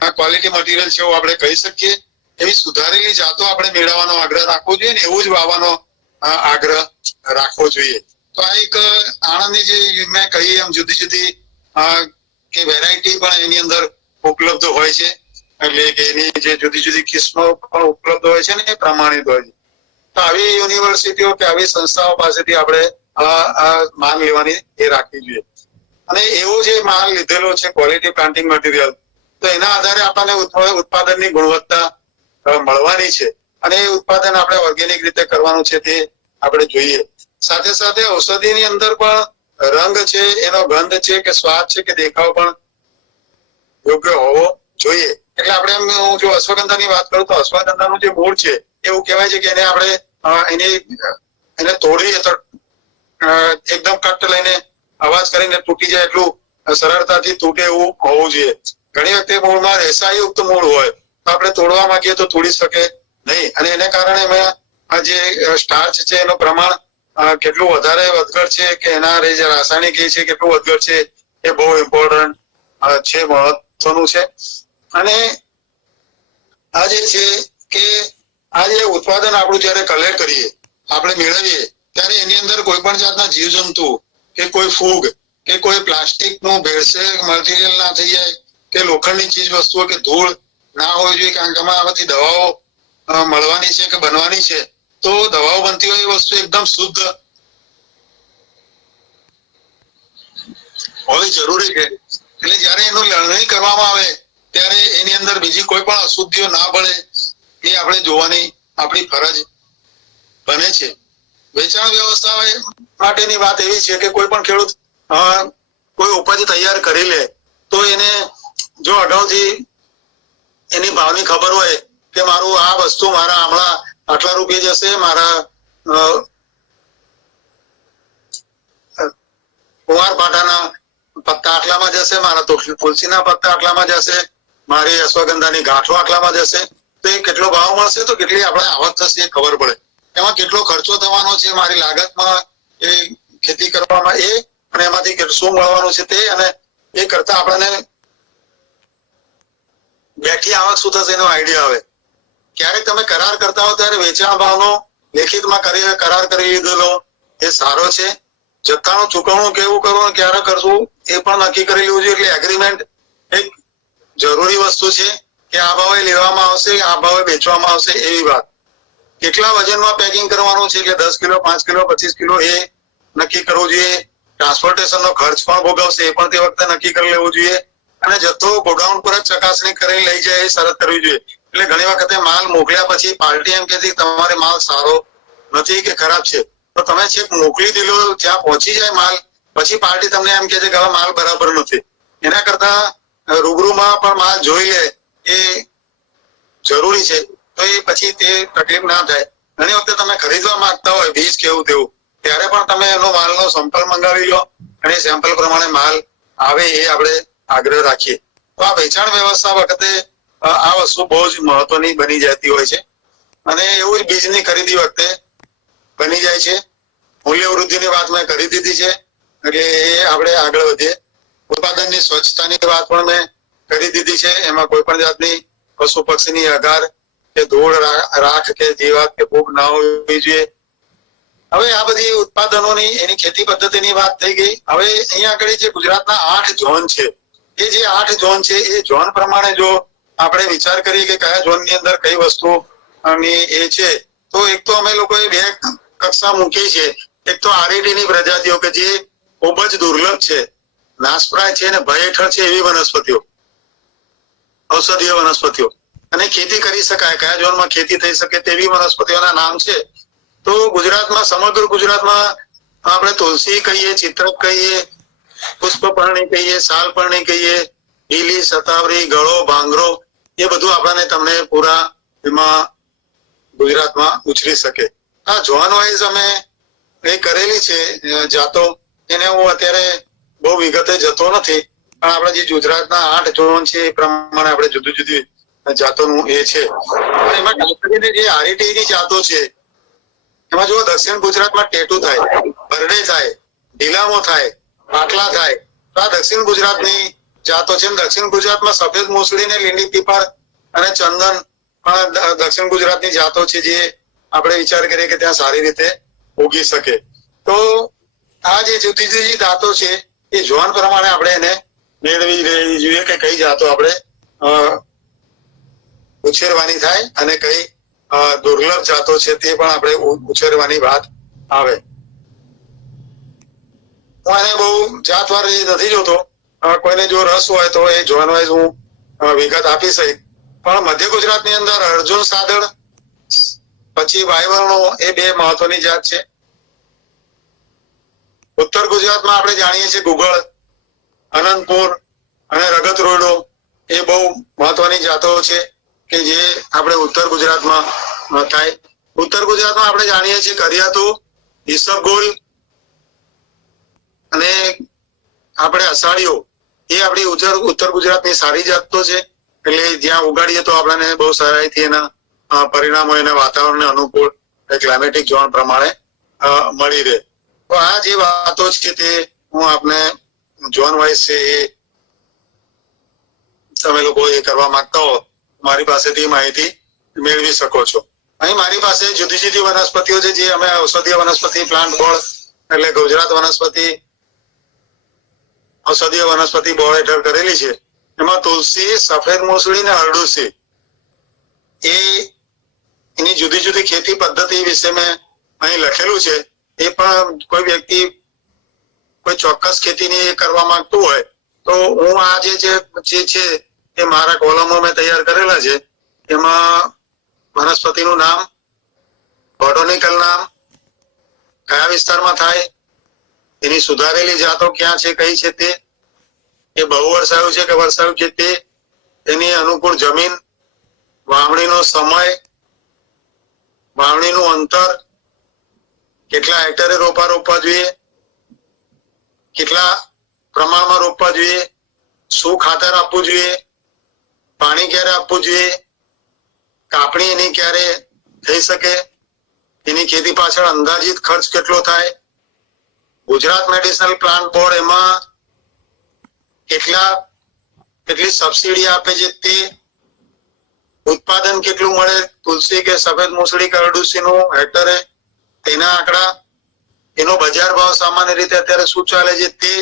આ ક્વોલિટી મટીરિયલ છે એવું આપણે કહી શકીએ. એવી સુધારેલી જાતો આપણે મેળવવાનો આગ્રહ રાખવો જોઈએ ને એવું જ વાવવાનો આગ્રહ રાખવો જોઈએ. તો આ એક આણંદની જે મેં કહી એમ જુદી જુદી કે વેરાયટી પણ એની અંદર ઉપલબ્ધ હોય છે, એટલે કે એની જે જુદી જુદી કિસ્મો પણ ઉપલબ્ધ હોય છે ને એ પ્રમાણિત હોય છે. તો આવી યુનિવર્સિટીઓ કે આવી સંસ્થાઓ પાસેથી આપણે માલ લેવાની એ રાખવી જોઈએ. અને એવો જે માલ લીધેલો છે ક્વોલિટી પ્લાન્ટિંગ મટીરિયલ, તો એના આધારે આપણને ઉત્પાદનની ગુણવત્તા મળવાની છે અને એ ઉત્પાદન આપણે ઓર્ગેનિક રીતે કરવાનું છે તે આપણે જોઈએ. સાથે સાથે ઔષધિની અંદર પણ રંગ છે, એનો ગંધ છે કે સ્વાદ છે કે દેખાવ પણ યોગ્ય હોવો જોઈએ. એટલે આપણે એમ જો અશ્વગંધાની વાત કરું તો અશ્વગંધાનું જે મૂળ છે એવું કહેવાય છે કે એને આપણે એને તોડીએ તો એકદમ કટ લઈને અવાજ કરીને તૂટી જાય એટલું સરળતાથી તૂટે એવું હોવું જોઈએ. ઘણી વખતે મૂળમાં રેસાયુક્ત મૂળ હોય તો આપણે તોડવા માંગીએ તો તોડી શકે નહીં, અને એને કારણે મેં આ જે સ્ટાર્ચ છે એનું પ્રમાણ કેટલું વધારે વધઘટ છે કે એના જે રાસાયણિક એ છે કેટલું વધઘટ છે એ બહુ ઇમ્પોર્ટન્ટ છે, મહત્વનું છે. અને આ જે છે કે આ જે ઉત્પાદન આપણું જયારે કલેક્ટ કરીએ, આપણે મેળવીએ, ત્યારે એની અંદર કોઈ પણ જાતના જીવજંતુ કે કોઈ ફૂગ કે કોઈ પ્લાસ્ટિક નું ભેળસેળ મટીરિયલ ના થઈ જાય કે લોખંડની ચીજ વસ્તુઓ કે ધૂળ ના હોવી જોઈએ. કારણ કે આમાં આ બધી દવાઓ મળવાની છે કે બનવાની છે, તો દવાઓ બનતી હોય એ વસ્તુ એકદમ શુદ્ધ હોવી જરૂરી છે. એટલે જયારે એનું લણણી કરવામાં આવે ત્યારે એની અંદર બીજી કોઈ પણ અશુદ્ધિઓ ના ભળે એ આપણે જોવાની આપણી ફરજ બને છે. વેચાણ વ્યવસ્થા માટેની વાત એવી છે કે કોઈ પણ ખેડૂત કોઈ ઉપજ તૈયાર કરી લે તો એને જો અગાઉથી એની ભાવની ખબર હોય કે મારું આ વસ્તુ મારા હમણાં આટલા રૂપિયા જશે, મારા કુંવારપાઠાના પત્તા આટલામાં જશે, મારા તુલસીના પત્તા આટલામાં જશે, મારી અશ્વગંધાની ગાંઠો આટલામાં જશે, તો એ કેટલો ભાવ મળશે, તો કેટલી આપણે આવક થશે એ ખબર પડે. એમાં કેટલો ખર્ચો થવાનો છે મારી લાગતમાં એ ખેતી કરવામાં એ, અને એમાંથી શું મળવાનું છે તે, અને એ કરતા આપણને બેઠી આવક શું થશે એનો આઈડિયા આવે. ક્યારેક તમે કરાર કરતા હો ત્યારે વેચાણ ભાવનો લેખિતમાં કરાર કરી લીધેલો એ સારો છે. જથ્થાનું ચૂકવણું કેવું કરવું, ક્યારે કરવું એ પણ નક્કી કરી લેવું જોઈએ. એટલે એગ્રીમેન્ટ એક જરૂરી વસ્તુ છે કે આ ભાવે લેવામાં આવશે, આ ભાવે વેચવામાં આવશે એવી વાત. કેટલા વજનમાં પેકિંગ કરવાનું છે, એટલે 10 કિલો, 5 કિલો, 25 કિલો એ નક્કી કરવું જોઈએ. ટ્રાન્સપોર્ટેશનનો ખર્ચ પણ ભોગવશે એ પણ તે વખતે નક્કી કરી લેવું જોઈએ. અને જથ્થો ગોડાઉન પર જ ચકાસણી કરી લઈ જાય એ શરત કરવી જોઈએ. એટલે ઘણી વખતે માલ મોકલ્યા પછી પાર્ટી એમ કહેતી તમારે માલ સારો નથી કે ખરાબ છે, તો તમે છેક મોકલી દીધો જ્યાં પહોંચી જાય માલ, પછી પાર્ટી તમને એમ કહે છે કે હવે માલ બરાબર નથી. એના કરતા રૂબરૂમાં પણ માલ જોઈ લે એ જરૂરી છે, તો એ પછી તે તકલીફ ના થાય. ઘણી વખતે તમે ખરીદવા માંગતા હોય બીજ કેવું તેવું, ત્યારે પણ તમે એનો માલનો સેમ્પલ મંગાવી લો અને સેમ્પલ પ્રમાણે માલ આવે એ આપણે આગ્રહ રાખીએ. તો આ વેચાણ વ્યવસ્થા વખતે આ વસ્તુ બહુ જ મહત્વની બની જતી હોય છે. અને એવું જ બીજની ખરીદી વખતે બની જાય છે. મૂલ્ય વૃદ્ધિની વાત મેં કરી દીધી છે, એટલે એ આપણે આગળ વધીએ. ઉત્પાદનની સ્વચ્છતાની વાત પણ મેં કરી દીધી છે. એમાં કોઈ પણ જાતની પશુ પક્ષીની અગાર કે ધૂળ, રાખ કે જીવાત કે ફૂગ ના હોવી જોઈએ. હવે આ બધી ઉત્પાદનોની એની ખેતી પદ્ધતિની વાત થઈ ગઈ. હવે અહીંયા આગળ જે ગુજરાતના 8 ઝોન છે, એ જે 8 ઝોન છે એ ઝોન પ્રમાણે જો આપણે વિચાર કરીએ કે કયા ઝોનની અંદર કઈ વસ્તુની એ છે, તો એક તો અમે લોકોએ 2 કક્ષા મૂકી છે. એક તો આરએટી ની પ્રજાતિઓ કે જે ખૂબ જ દુર્લભ છે, નાશપ્રાય છે અને ભય હેઠળ છે એવી વનસ્પતિઓ, ઔષધીય વનસ્પતિઓ. અને ખેતી કરી શકાય, કયા ઝોનમાં ખેતી થઈ શકે તેવી વનસ્પતિઓના નામ છે. તો ગુજરાતમાં, સમગ્ર ગુજરાતમાં આપણે તુલસી કહીએ, ચિત્રક કહીએ, પુષ્પપર્ણી કહીએ, શાલપર્ણી કહીએ, લીલી, શતાવરી, ગળો, ભાંગરો, એ બધું આપણને તમને પૂરા એમાં ગુજરાતમાં ઉછરી શકે. આ ઝોન વાઇઝ અમે એ કરેલી છે જાતો, એને હું અત્યારે બહુ વિગતે જતો નથી, પણ આપણા જે ગુજરાતના 8 ઝોન છે એ પ્રમાણે આપણે જુદી જુદી જાતોનું એ છે. એમાં ખાસ કરીને જે આરટીની જાતો છે એમાં જો દક્ષિણ ગુજરાતમાં ટેટુ થાય, બરડે થાય, ઢીલામો થાય, પાટલા થાય, તો આ દક્ષિણ ગુજરાતની જાતો છે. દક્ષિણ ગુજરાતમાં સફેદ મૂસળી ને લીલી પીપળ અને ચંદન પણ દક્ષિણ ગુજરાતની જાતો છે જે આપણે વિચાર કરીએ કે ત્યાં સારી રીતે ઉગી શકે. તો આ જે જુદી જુદી જાતો છે એ ઝોન પ્રમાણે આપણે એને મેળવી લેવી જોઈએ કે કઈ જાતો આપણે ઉછેરવાની થાય અને કઈ દુર્લભ જાતો છે તે પણ આપણે ઉછેરવાની વાત આવે. હું એને બહુ જાતવાર નથી જોતો, કોઈને જો રસ હોય તો એ ઝોન વાઇઝ હું વિગત આપી શકીશ. પણ મધ્ય ગુજરાતની અંદર અર્જુન, સાદળ, પછી વાયવરણો એ 2 મહત્વની જાત છે. ઉત્તર ગુજરાતમાં આપણે જાણીએ છીએ ગુગળ, અનંતપુર અને રગત રોયડો એ બહુ મહત્વની જાતો છે કે જે આપણે ઉત્તર ગુજરાતમાં થાય. ઉત્તર ગુજરાતમાં આપણે જાણીએ છીએ કરિયાતુ, ઈસબગુલ અને આપણે અષાઢીઓ, એ આપણી ઉત્તર ગુજરાતની સારી જાતો છે. એટલે જ્યાં ઉગાડીએ તો આપણને બહુ સારાઈથી એના પરિણામો એના વાતાવરણને અનુકૂળ ક્લાઇમેટિક ઝોન પ્રમાણે મળી રહે. તો આ જે વાતો છે તે હું આપને ઝોન વાઇઝ છે એ તમે લોકો એ કરવા માંગતા હો મારી પાસેથી માહિતી મેળવી શકો છો. અહીં મારી પાસે જુદી જુદી વનસ્પતિઓ છે જે અમે ઔષધીય વનસ્પતિ પ્લાન્ટ બોર્ડ એટલે ગુજરાત ઔષધીય વનસ્પતિ બોર્ડ હેઠળ કરેલી છે. એમાં તુલસી, સફેદ મૂસળી ને અરડુસી એની જુદી જુદી ખેતી પદ્ધતિ વિશે મેં અહીં લખેલું છે. એ પણ કોઈ વ્યક્તિ કોઈ ચોક્કસ ખેતીની કરવા માંગતું હોય તો હું આ જે છે એ મારા કોલમો મેં તૈયાર કરેલા છે. એમાં વનસ્પતિનું નામ, બોટોનિકલ નામ, કયા વિસ્તારમાં થાય, એની સુધારેલી જાતો ક્યાં છે, કઈ છે તે, એ બહુ વર્ષાયું છે કે વર્ષાયું છે તે, એની અનુકૂળ જમીન, વાવણીનો સમય, વાવણીનું અંતર, કેટલા હેક્ટરે રોપવા જોઈએ, કેટલા પ્રમાણમાં રોપવા જોઈએ, શું ખાતર આપવું જોઈએ, પાણી ક્યારે આપવું જોઈએ, કાપણી એની ક્યારે થઈ શકે, એની ખેતી પાછળ અંદાજિત ખર્ચ કેટલો થાય, ગુજરાત મેડિસિનલ પ્લાન્ટ બોર્ડ એમાં કેટલી સબસિડી આપે છે તે, ઉત્પાદન કેટલું મળે તુલસી કે સફેદ મૂસળી કે અરડુસીનું હેક્ટરે, તેના આંકડા, એનો બજાર ભાવ સામાન્ય રીતે અત્યારે શું ચાલે છે તે,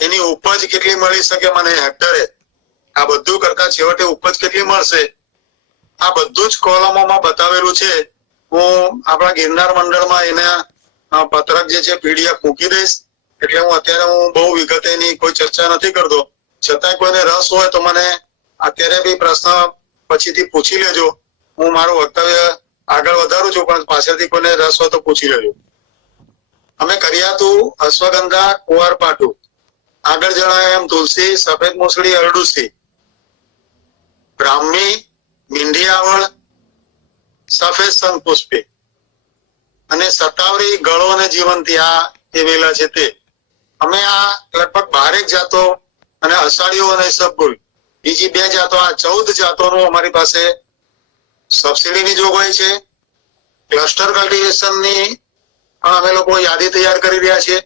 એની ઉપજ કેટલી મળી શકે મને હેક્ટરે, આ બધું કરતા છેવટે ઉપજ કેટલી મળશે આ બધું જ કોલમોમાં બતાવેલું છે. હું આપણા ગિરનાર મંડળમાં એના પત્રક જે છે પીડીએફ મૂકી દઈશ. એટલે હું અત્યારે બહુ વિગતે એની કોઈ ચર્ચા નથી કરતો. છતાંય કોઈને રસ હોય તો મને અત્યારે બી પ્રશ્ન પછીથી પૂછી લેજો. હું મારું વક્તવ્ય આગળ વધારું છું, પણ પાછળથી કોઈને રસ હોય તો પૂછી લેજો. અમે કરિયાતુ, અશ્વગંધા, કુંવારપાઠું, આગળ જણાવ્યા એમ તુલસી, સફેદ મૂસળી, અરડુસી, બ્રાહ્મી, મીંઢિયાવળ, સફેદ શંખપુષ્પી અને સતાવરી, ગળો અને જીવંતી આ એ વેલા છે તે. અમે આ લગભગ 12 જાતો અને અષાઢીઓ અને ઈસબગુલ બીજી 2 જાતો, આ 14 જાતોનું અમારી પાસે સબસિડીની જોગવાઈ છે. ક્લસ્ટર કલ્ટિવેશનની પણ અમે લોકો યાદી તૈયાર કરી રહ્યા છીએ.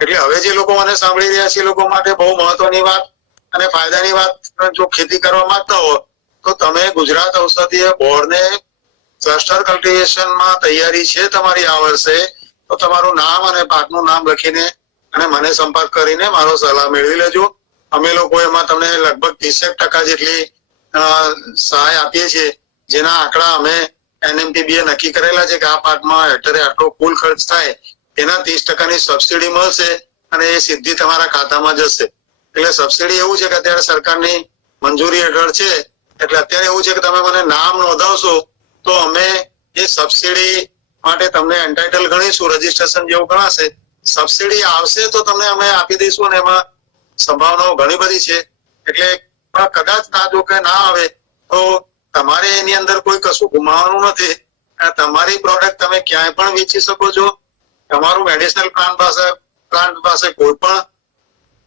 એટલે હવે જે લોકો મને સાંભળી રહ્યા છે એ લોકો માટે બહુ મહત્વની વાત અને ફાયદાની વાત, જો ખેતી કરવા માંગતા હો તો તમે ગુજરાત ઔષધીય બોર્ડને ક્લસ્ટર કલ્ટિવેશનમાં તૈયારી છે તમારી આ વર્ષે, તો તમારું નામ અને પાકનું નામ લખીને અને મને સંપર્ક કરીને મારો સલાહ મેળવી લેજો. અમે લોકો એમાં તમને લગભગ 30% જેટલી સહાય આપીએ છીએ, જેના આંકડા અમે NMTBA નક્કી કરેલા છે કે આ પાકમાં હેક્ટરે આટલો કુલ ખર્ચ થાય, એના 30%ની સબસિડી મળશે અને એ સીધી તમારા ખાતામાં જશે. એટલે સબસિડી એવું છે કે અત્યારે સરકારની મંજૂરી હેઠળ છે એટલે અત્યારે એવું છે કે તમે મને નામ નોંધાવશો તો અમે એ સબસિડી માટે તમને એન્ટાઇટલ ગણીશું, રજીસ્ટ્રેશન જેવું ગણાશે. સબસિડી આવશે તો તમને અમે આપી દઈશું અને એમાં સંભાવનાઓ ઘણી બધી છે. એટલે પણ કદાચ ના જો કે ના આવે તો તમારે એની અંદર કોઈ કશું ગુમાવવાનું નથી. તમારી પ્રોડક્ટ તમે ક્યાંય પણ વેચી શકો છો. તમારું મેડિસિનલ પ્લાન્ટ પાસે કોઈ પણ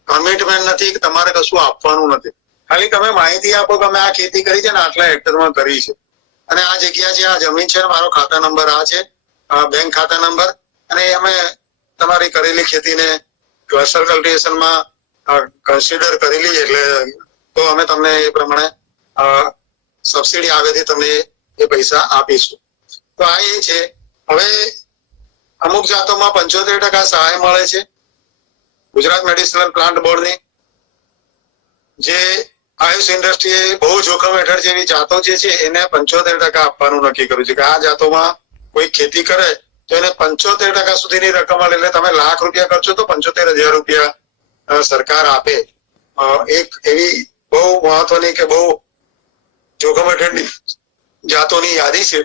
કમિટમેન્ટ નથી કે તમારે કશું આપવાનું નથી. ખાલી તમે માહિતી આપો કે અમે આ ખેતી કરી છે ને આટલા હેક્ટરમાં કરી છે અને આ જગ્યા છે, આ જમીન છે, મારો ખાતા નંબર આ છે, બેંક ખાતા નંબર, અને અમે તમારી કરેલી ખેતીને ક્લસ્ટર કલ્ટિવેશનમાં કન્સિડર કરેલી એટલે તો અમે તમને એ પ્રમાણે સબસિડી આવેથી તમને એ પૈસા આપીશું. તો આ એ છે. હવે અમુક જાતોમાં 75% સહાય મળે છે ગુજરાત મેડિસિનલ પ્લાન્ટ બોર્ડની. જે આયુષ ઇન્ડસ્ટ્રીએ બહુ જોખમ હેઠળ જેવી જાતો જે છે એને 75% આપવાનું નક્કી કર્યું છે કે આ જાતોમાં કોઈ ખેતી કરે તો એને 75% સુધીની રકમ મળે. એટલે તમે લાખ રૂપિયા કરશો તો 75,000 રૂપિયા સરકાર આપે. એક એવી બહુ મહત્વની કે બહુ જોખમ હેઠળની જાતોની યાદી છે.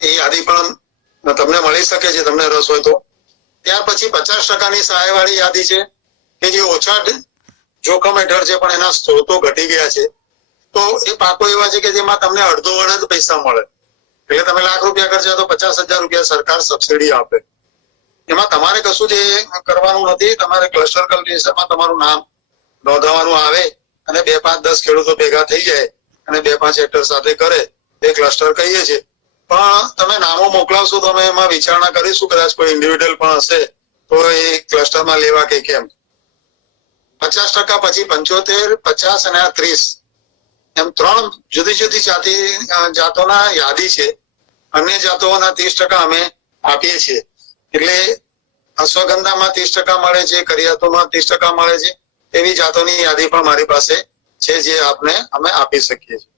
એ યાદી પણ તમને મળી શકે છે તમને રસ હોય તો. ત્યાર પછી 50%ની સહાય વાળી યાદી છે કે જે ઓછા જોખમ હેઠળ છે પણ એના સ્ત્રોતો ઘટી ગયા છે. તો એ પાકો એવા છે કે જેમાં તમને અડધો અડધ પૈસા મળે. એટલે તમે લાખ રૂપિયા કરશો તો 50,000 રૂપિયા સરકાર સબસિડી આપે. એમાં તમારે કશું જ કરવાનું નથી. તમારે ક્લસ્ટર કલ્ટિવેશનમાં તમારું નામ નોંધાવવાનું આવે અને 2, 5, 10 ખેડૂતો ભેગા થઈ જાય અને 2, 5 હેક્ટર સાથે કરે એ ક્લસ્ટર કહીએ છીએ. પણ તમે નામો મોકલાવશો તો અમે એમાં વિચારણા કરીશું. કદાચ કોઈ ઇન્ડિવિડ્યુઅલ પણ હશે તો એ ક્લસ્ટરમાં લેવા કે કેમ. 50% પછી 75, 50 અને 30 એમ 3 જુદી જુદી જાતોના યાદી છે. અન્ય જાતોના 30% અમે આપીએ છીએ. એટલે અશ્વગંધામાં 30% મળે છે, કરિયાતોમાં 30% મળે છે. એવી જાતોની યાદી પણ મારી પાસે છે જે આપને અમે આપી શકીએ છીએ.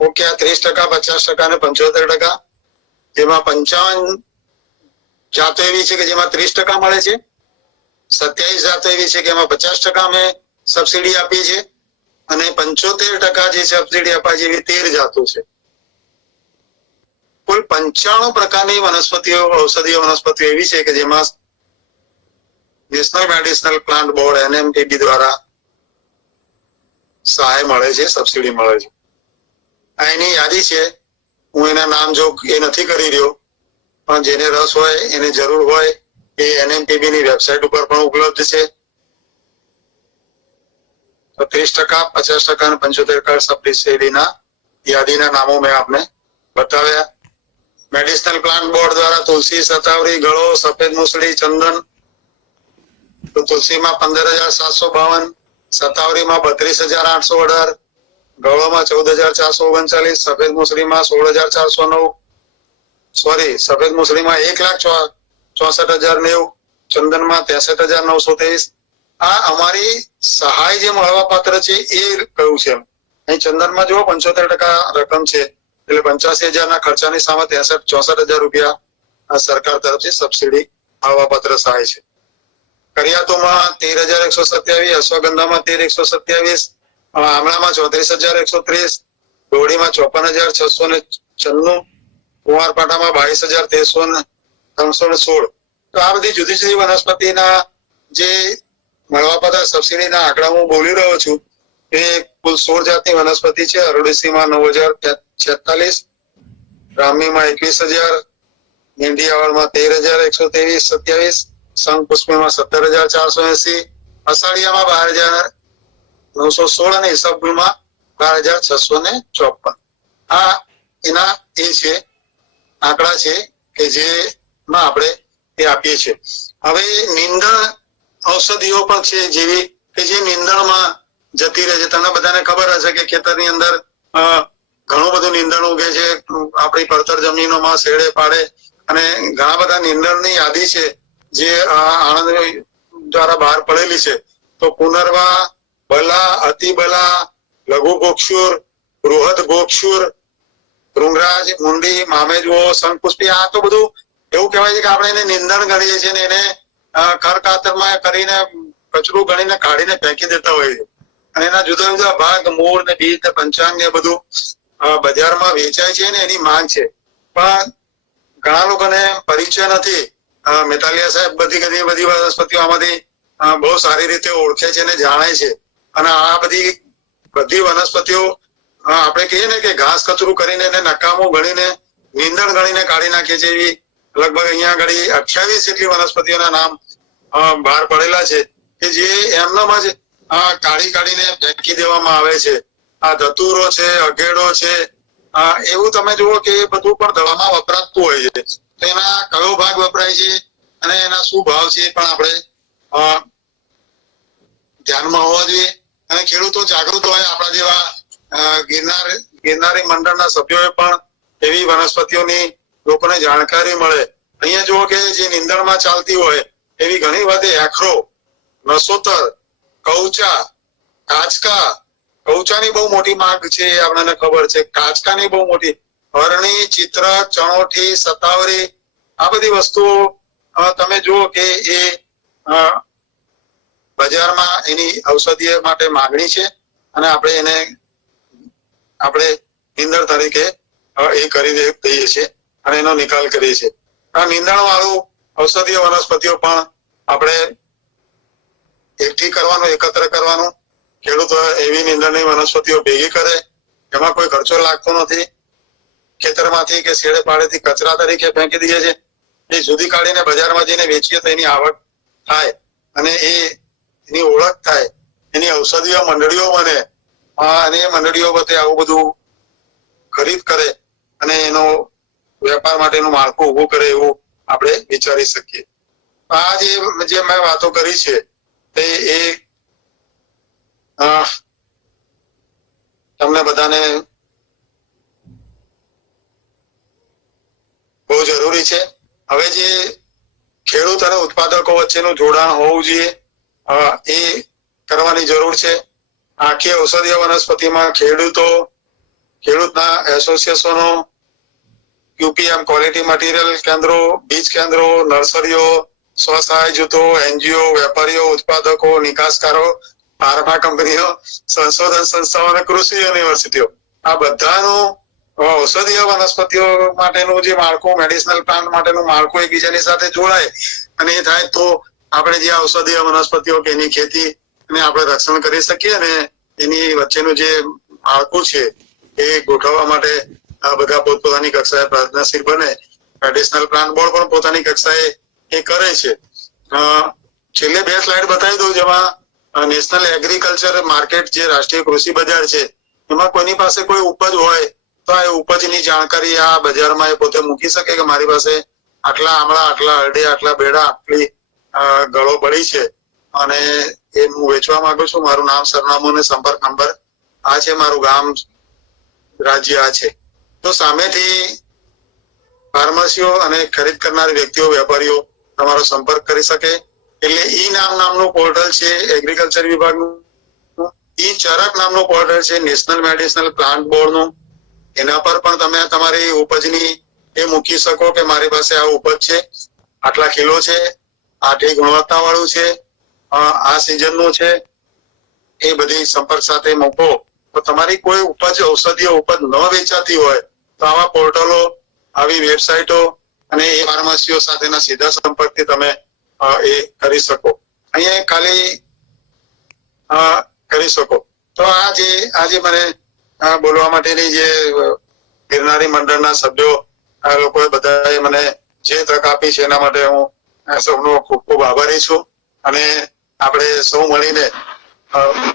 ઓકે, આ 30%, 50% અને 75%, જેમાં 55 જાતો એવી છે કે જેમાં 30% મળે છે. 27 જાતો એવી છે કે એમાં 50% અમે સબસિડી આપીએ છીએ અને 75% જે સબસિડી અપાય છે એવી 13 જાતો છે. કુલ 95 પ્રકારની વનસ્પતિઓ, ઔષધીય વનસ્પતિઓ એવી છે કે જેમાં national medicinal plant board NMPB દ્વારા સહાય મળે છે, સબસિડી મળે છે. આ એની યાદી છે. હું એના નામ જો એ નથી કરી રહ્યો, પણ જેને રસ હોય એને જરૂર હોય એ NMPB ની વેબસાઇટ ઉપર પણ ઉપલબ્ધ છે. તો 30%, 50% અને 75% સબસિડીના યાદીના નામો મેં આપને બતાવ્યા. મેડિસિનલ પ્લાન્ટ બોર્ડ દ્વારા તુલસી, સતાવરી, ગળો, સફેદ મૂસળી, ચંદન. તો તુલસીમાં 15,752, સતાવરીમાં 32,818, ગળોમાં 14,439, સફેદ મૂસળીમાં 16,409, સફેદ મૂસળીમાં 1,64,090, ચંદનમાં 63,923. આ અમારી સહાય જે મળવા પાત્ર છે એ કયું છે. અહીં ચંદનમાં જો 75% રકમ છે એટલે 85,000ના ખર્ચાની સામે 64,000 રૂપિયા સરકાર તરફથી સબસિડી મળવા પાત્ર સહાય છે. કરિયાતોમાં 13,127, અશ્વગંધામાં 13,127, આમળામાં 34,130, ડોડીમાં 54,696, કુંવારપાટામાં 22,316. તો આ બધી જુદી જુદી વનસ્પતિના જે મળવાપાત્ર સબસિડીના આંકડા હું બોલી રહ્યો છું એ કુલ 16 જાતની વનસ્પતિ છે. અરડુસીમાં 9,046, બ્રાહ્મીમાં 21,000, મેંઢિયાવળમાં 13,123, શંખપુષ્પીમાં 17,480, અષાઢિયામાં 12,916 અને ઈસબગુલમાં 12,654. આ એના એ છે આંકડા છે કે જેમાં આપણે એ આપીએ છીએ. હવે નીંદણ ઔષધિઓ પણ છે જેવી કે જે નીંદણમાં જતી રહે છે. તમને બધાને ખબર હશે કે ખેતરની અંદર ઘણું બધું નીંદણ ઉગે છે આપણી પડતર જમીનોમાં, શેડે પાડે, અને ઘણા બધા નીંદણની યાદી છે જે આણંદ દ્વારા બહાર પડેલી છે. તો પુનર્વા, બલા, અતિબલા, લઘુ ગોક્ષુર, બૃહદ ગોક્ષુર, ભૃંગરાજ, મુંડી, મામેજવો, શંખપુષ્પી, આ તો બધું એવું કહેવાય છે કે આપણે એને નીંદણ ગણીએ છીએ ને એને ખરકાતરમાં કરીને કચરું ગણીને કાઢીને ફેંકી દેતા હોઈએ છીએ. અને એના જુદા જુદા ભાગ મૂળ ને બીજ ને પંચાંગ ને બધું બજારમાં વેચાય છે ને એની માંગ છે, પણ ઘણા લોકોને પરિચય નથી. મેતાલિયા સાહેબ બધી વનસ્પતિઓ આમાંથી બહુ સારી રીતે ઓળખે છે અને જાણે છે. અને આ બધી વનસ્પતિઓ આપણે કહીએ ને કે ઘાસ કચરું કરીને એને નકામું ગણીને નીંદણ ગણીને કાઢી નાખીએ છીએ, એવી લગભગ અહીંયા આગળ 28 જેટલી વનસ્પતિઓના નામ બહાર પડેલા છે કે જે એમનામ જ કાઢીને ફેંકી દેવામાં આવે છે. આ ધતુરો છે, અઘેડો છે, એવું તમે જુઓ કે એ બધું પણ દવામાં વપરાતું હોય છે. તો એના કયો ભાગ વપરાય છે અને એના શું ભાવ છે એ પણ આપણે ધ્યાનમાં હોવા જોઈએ. અને ખેડૂતો જાગૃત હોય, આપણા જેવા ગિરનારી મંડળના સભ્યોએ પણ એવી વનસ્પતિઓની લોકોને જાણકારી મળે. અહીંયા જુઓ કે જે નીંદણમાં ચાલતી હોય એવી ઘણી બધી એખરો, નસોતર, કૌચા, કાચકા. કૌચાની બહુ મોટી માંગ છે, એ આપણને ખબર છે. કાચકાની બહુ મોટી, હરણી, ચિત્ર, ચણોઠી, સતાવરી, આ બધી વસ્તુઓ તમે જુઓ કે એ બજારમાં એની ઔષધીય માટે માંગણી છે અને આપણે નીંદણ તરીકે એ કરી દઈએ છીએ અને એનો નિકાલ કરીએ છીએ. આ નીંદણ વાળું ઔષધીય વનસ્પતિઓ પણ આપણે એકત્ર કરવાનું. ખેડૂતો એવી નીંદણની વનસ્પતિઓ ભેગી કરે, એમાં કોઈ ખર્ચો લાગતો નથી. ખેતરમાંથી કે શેડે પાડેથી કચરા તરીકે ફેંકી દઈએ છીએ, એ જુદી કાઢીને બજારમાં જઈને વેચીએ તો એની આવક થાય અને એની ઓળખ થાય, એની ઔષધીય મંડળીઓ બને અને એ મંડળીઓ વચ્ચે આવું બધું ખરીદ કરે અને એનો વેપાર માટેનું માળખું ઉભું કરે એવું આપણે વિચારી શકીએ. આ જે મેં વાતો કરી છે તે એ તમને બધાને બહુ જરૂરી છે. હવે જે ખેડૂત અને ઉત્પાદકો વચ્ચેનું જોડાણ હોવું જોઈએ એ કરવાની જરૂર છે. આખી ઔષધીય વનસ્પતિમાં ખેડૂતના એસોસિએશનો, યુપીએમ ક્વોલિટી મટીરિયલ કેન્દ્રો, બીજ કેન્દ્રો, નર્સરીઓ, સ્વસહાય જૂથો, એનજીઓ, વેપારીઓ, ઉત્પાદકો, નિકાસકારો, ફાર્મા કંપનીઓ, સંશોધન સંસ્થાઓ અને કૃષિ યુનિવર્સિટીઓ, આ બધાનું ઔષધીય વનસ્પતિઓ માટેનું જે માળખું, મેડિસિનલ પ્લાન્ટ માટેનું માળખું એકબીજાની સાથે જોડાય અને એ થાય તો આપણે જે ઔષધીય વનસ્પતિઓ કે એની ખેતી અને આપણે રક્ષણ કરી શકીએ અને એની વચ્ચેનું જે માળખું છે એ ગોઠવવા માટે આ બધા પોતપોતાની કક્ષાએ પ્રયત્નશીલ બને. મેડિસિનલ પ્લાન્ટ બોર્ડ પણ પોતાની કક્ષાએ એ કરે છે. છેલ્લે 2 સ્લાઇડ બતાવી દઉં, જેમાં નેશનલ એગ્રીકલ્ચર માર્કેટ, જે રાષ્ટ્રીય કૃષિ બજાર છે, એમાં કોઈની પાસે કોઈ ઉપજ હોય તો આ ઉપજની જાણકારી આ બજારમાં એ પોતે મૂકી શકે કે મારી પાસે આટલા આમળા, આટલા હરડે, આટલા બેડા, આટલી ગળો બળી છે અને એ હું વેચવા માંગુ છું. મારું નામ, સરનામું અને સંપર્ક નંબર આ છે, મારું ગામ, રાજ્ય આ છે. તો સામેથી ફાર્મસીઓ અને ખરીદ કરનાર વ્યક્તિઓ, વેપારીઓ તમારો સંપર્ક કરી શકે. એટલે ઈ નામનું પોર્ટલ છે એગ્રીકલ્ચર વિભાગનું, ઈ ચરક નામનું પોર્ટલ છે નેશનલ મેડિસિનલ પ્લાન્ટ બોર્ડનું. એના પર પણ તમે તમારી ઉપજની એ મૂકી શકો કે મારી પાસે આ ઉપજ છે, આટલા કિલો છે, આટલી ગુણવત્તા વાળું છે, આ સિઝનનું છે, એ બધી સંપર્ક સાથે મૂકો. તો તમારી કોઈ ઉપજ, ઔષધીય ઉપજ ન વેચાતી હોય તો આવા પોર્ટલો, આવી વેબસાઇટો અને એ ફાર્મસીઓ સાથેના સીધા સંપર્કથી તમે એ કરી શકો. અહીંયા ખાલી કરી શકો. તો આજે મને બોલવા માટેની જે ગિરનારી મંડળના સભ્યો, આ લોકોએ બધાએ મને જે તક આપી છે એના માટે હું સૌનો ખૂબ ખૂબ આભારી છું. અને આપણે સૌ મળીને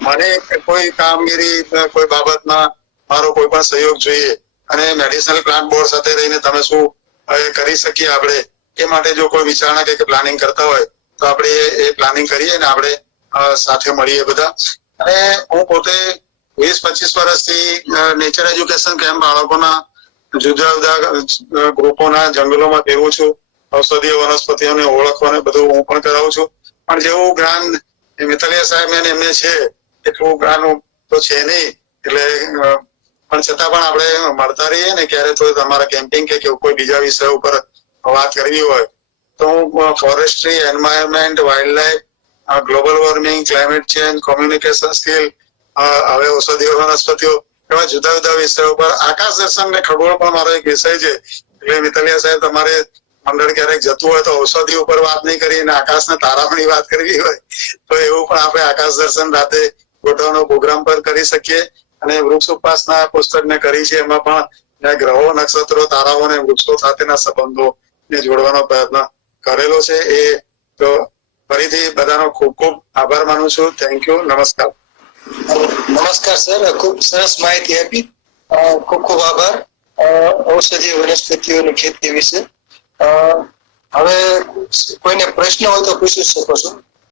મને કોઈ કામગીરી, કોઈ બાબતમાં મારો કોઈ પણ સહયોગ જોઈએ અને મેડિસિનલ પ્લાન્ટ બોર્ડ સાથે રહીને તમે શું કરી શકીએ આપણે, એ માટે જો કોઈ વિચારણા કે પ્લાનિંગ કરતા હોય તો આપણે એ પ્લાનિંગ કરીએ અને આપણે સાથે મળીએ બધા. અને હું પોતે 20-25 વર્ષથી નેચર એજ્યુકેશન કેમ્પ બાળકોના જુદા જુદા ગ્રુપોના જંગલોમાં ફેરવું છું. ઔષધીય વનસ્પતિઓને ઓળખવાને બધું હું પણ કરાવું છું. પણ જેવું જ્ઞાન મિતાલિયા સાહેબ એમને છે એટલું જ્ઞાન તો છે નહીં. એટલે પણ છતાં પણ આપણે મળતા રહીએ ને, ક્યારે તો તમારા કેમ્પિંગ કે કોઈ બીજા વિષય ઉપર વાત કરવી હોય તો હું forestry, environment, wild life, global warming, climate change, communication skill, હવે ઔષધીય વનસ્પતિઓ એવા જુદા જુદા વિષયો પર આકાશ દર્શન ને ખગોળ પણ મારો એક વિષય છે. એટલે મિતલિયા સાહેબ તમારે મંડળ ક્યારેક જતું હોય તો ઔષધિ ઉપર વાત નહીં કરી અને આકાશના તારાઓની વાત કરવી હોય તો એવું પણ આપણે આકાશ દર્શન રાતે ગોઠવવાનો પ્રોગ્રામ પર કરી શકીએ. અને વૃક્ષ ઉપાસના પુસ્તકને કરી છે એમાં પણ ગ્રહો, નક્ષત્રો, તારાઓ અને વૃક્ષો સાથેના સંબંધો ને જોડવાનો પ્રયત્ન કરેલો છે. એ તો ફરીથી બધાનો ખૂબ ખૂબ આભાર માનું છું. Thank you. નમસ્કાર. નમસ્કાર સર, ખૂબ સરસ માહિતી આપી. ખૂબ ખૂબ આભાર ઔષધીય વનસ્પતિઓની ખેતી વિશે. હવે કોઈને પ્રશ્ન હોય તો પૂછી શકો છો.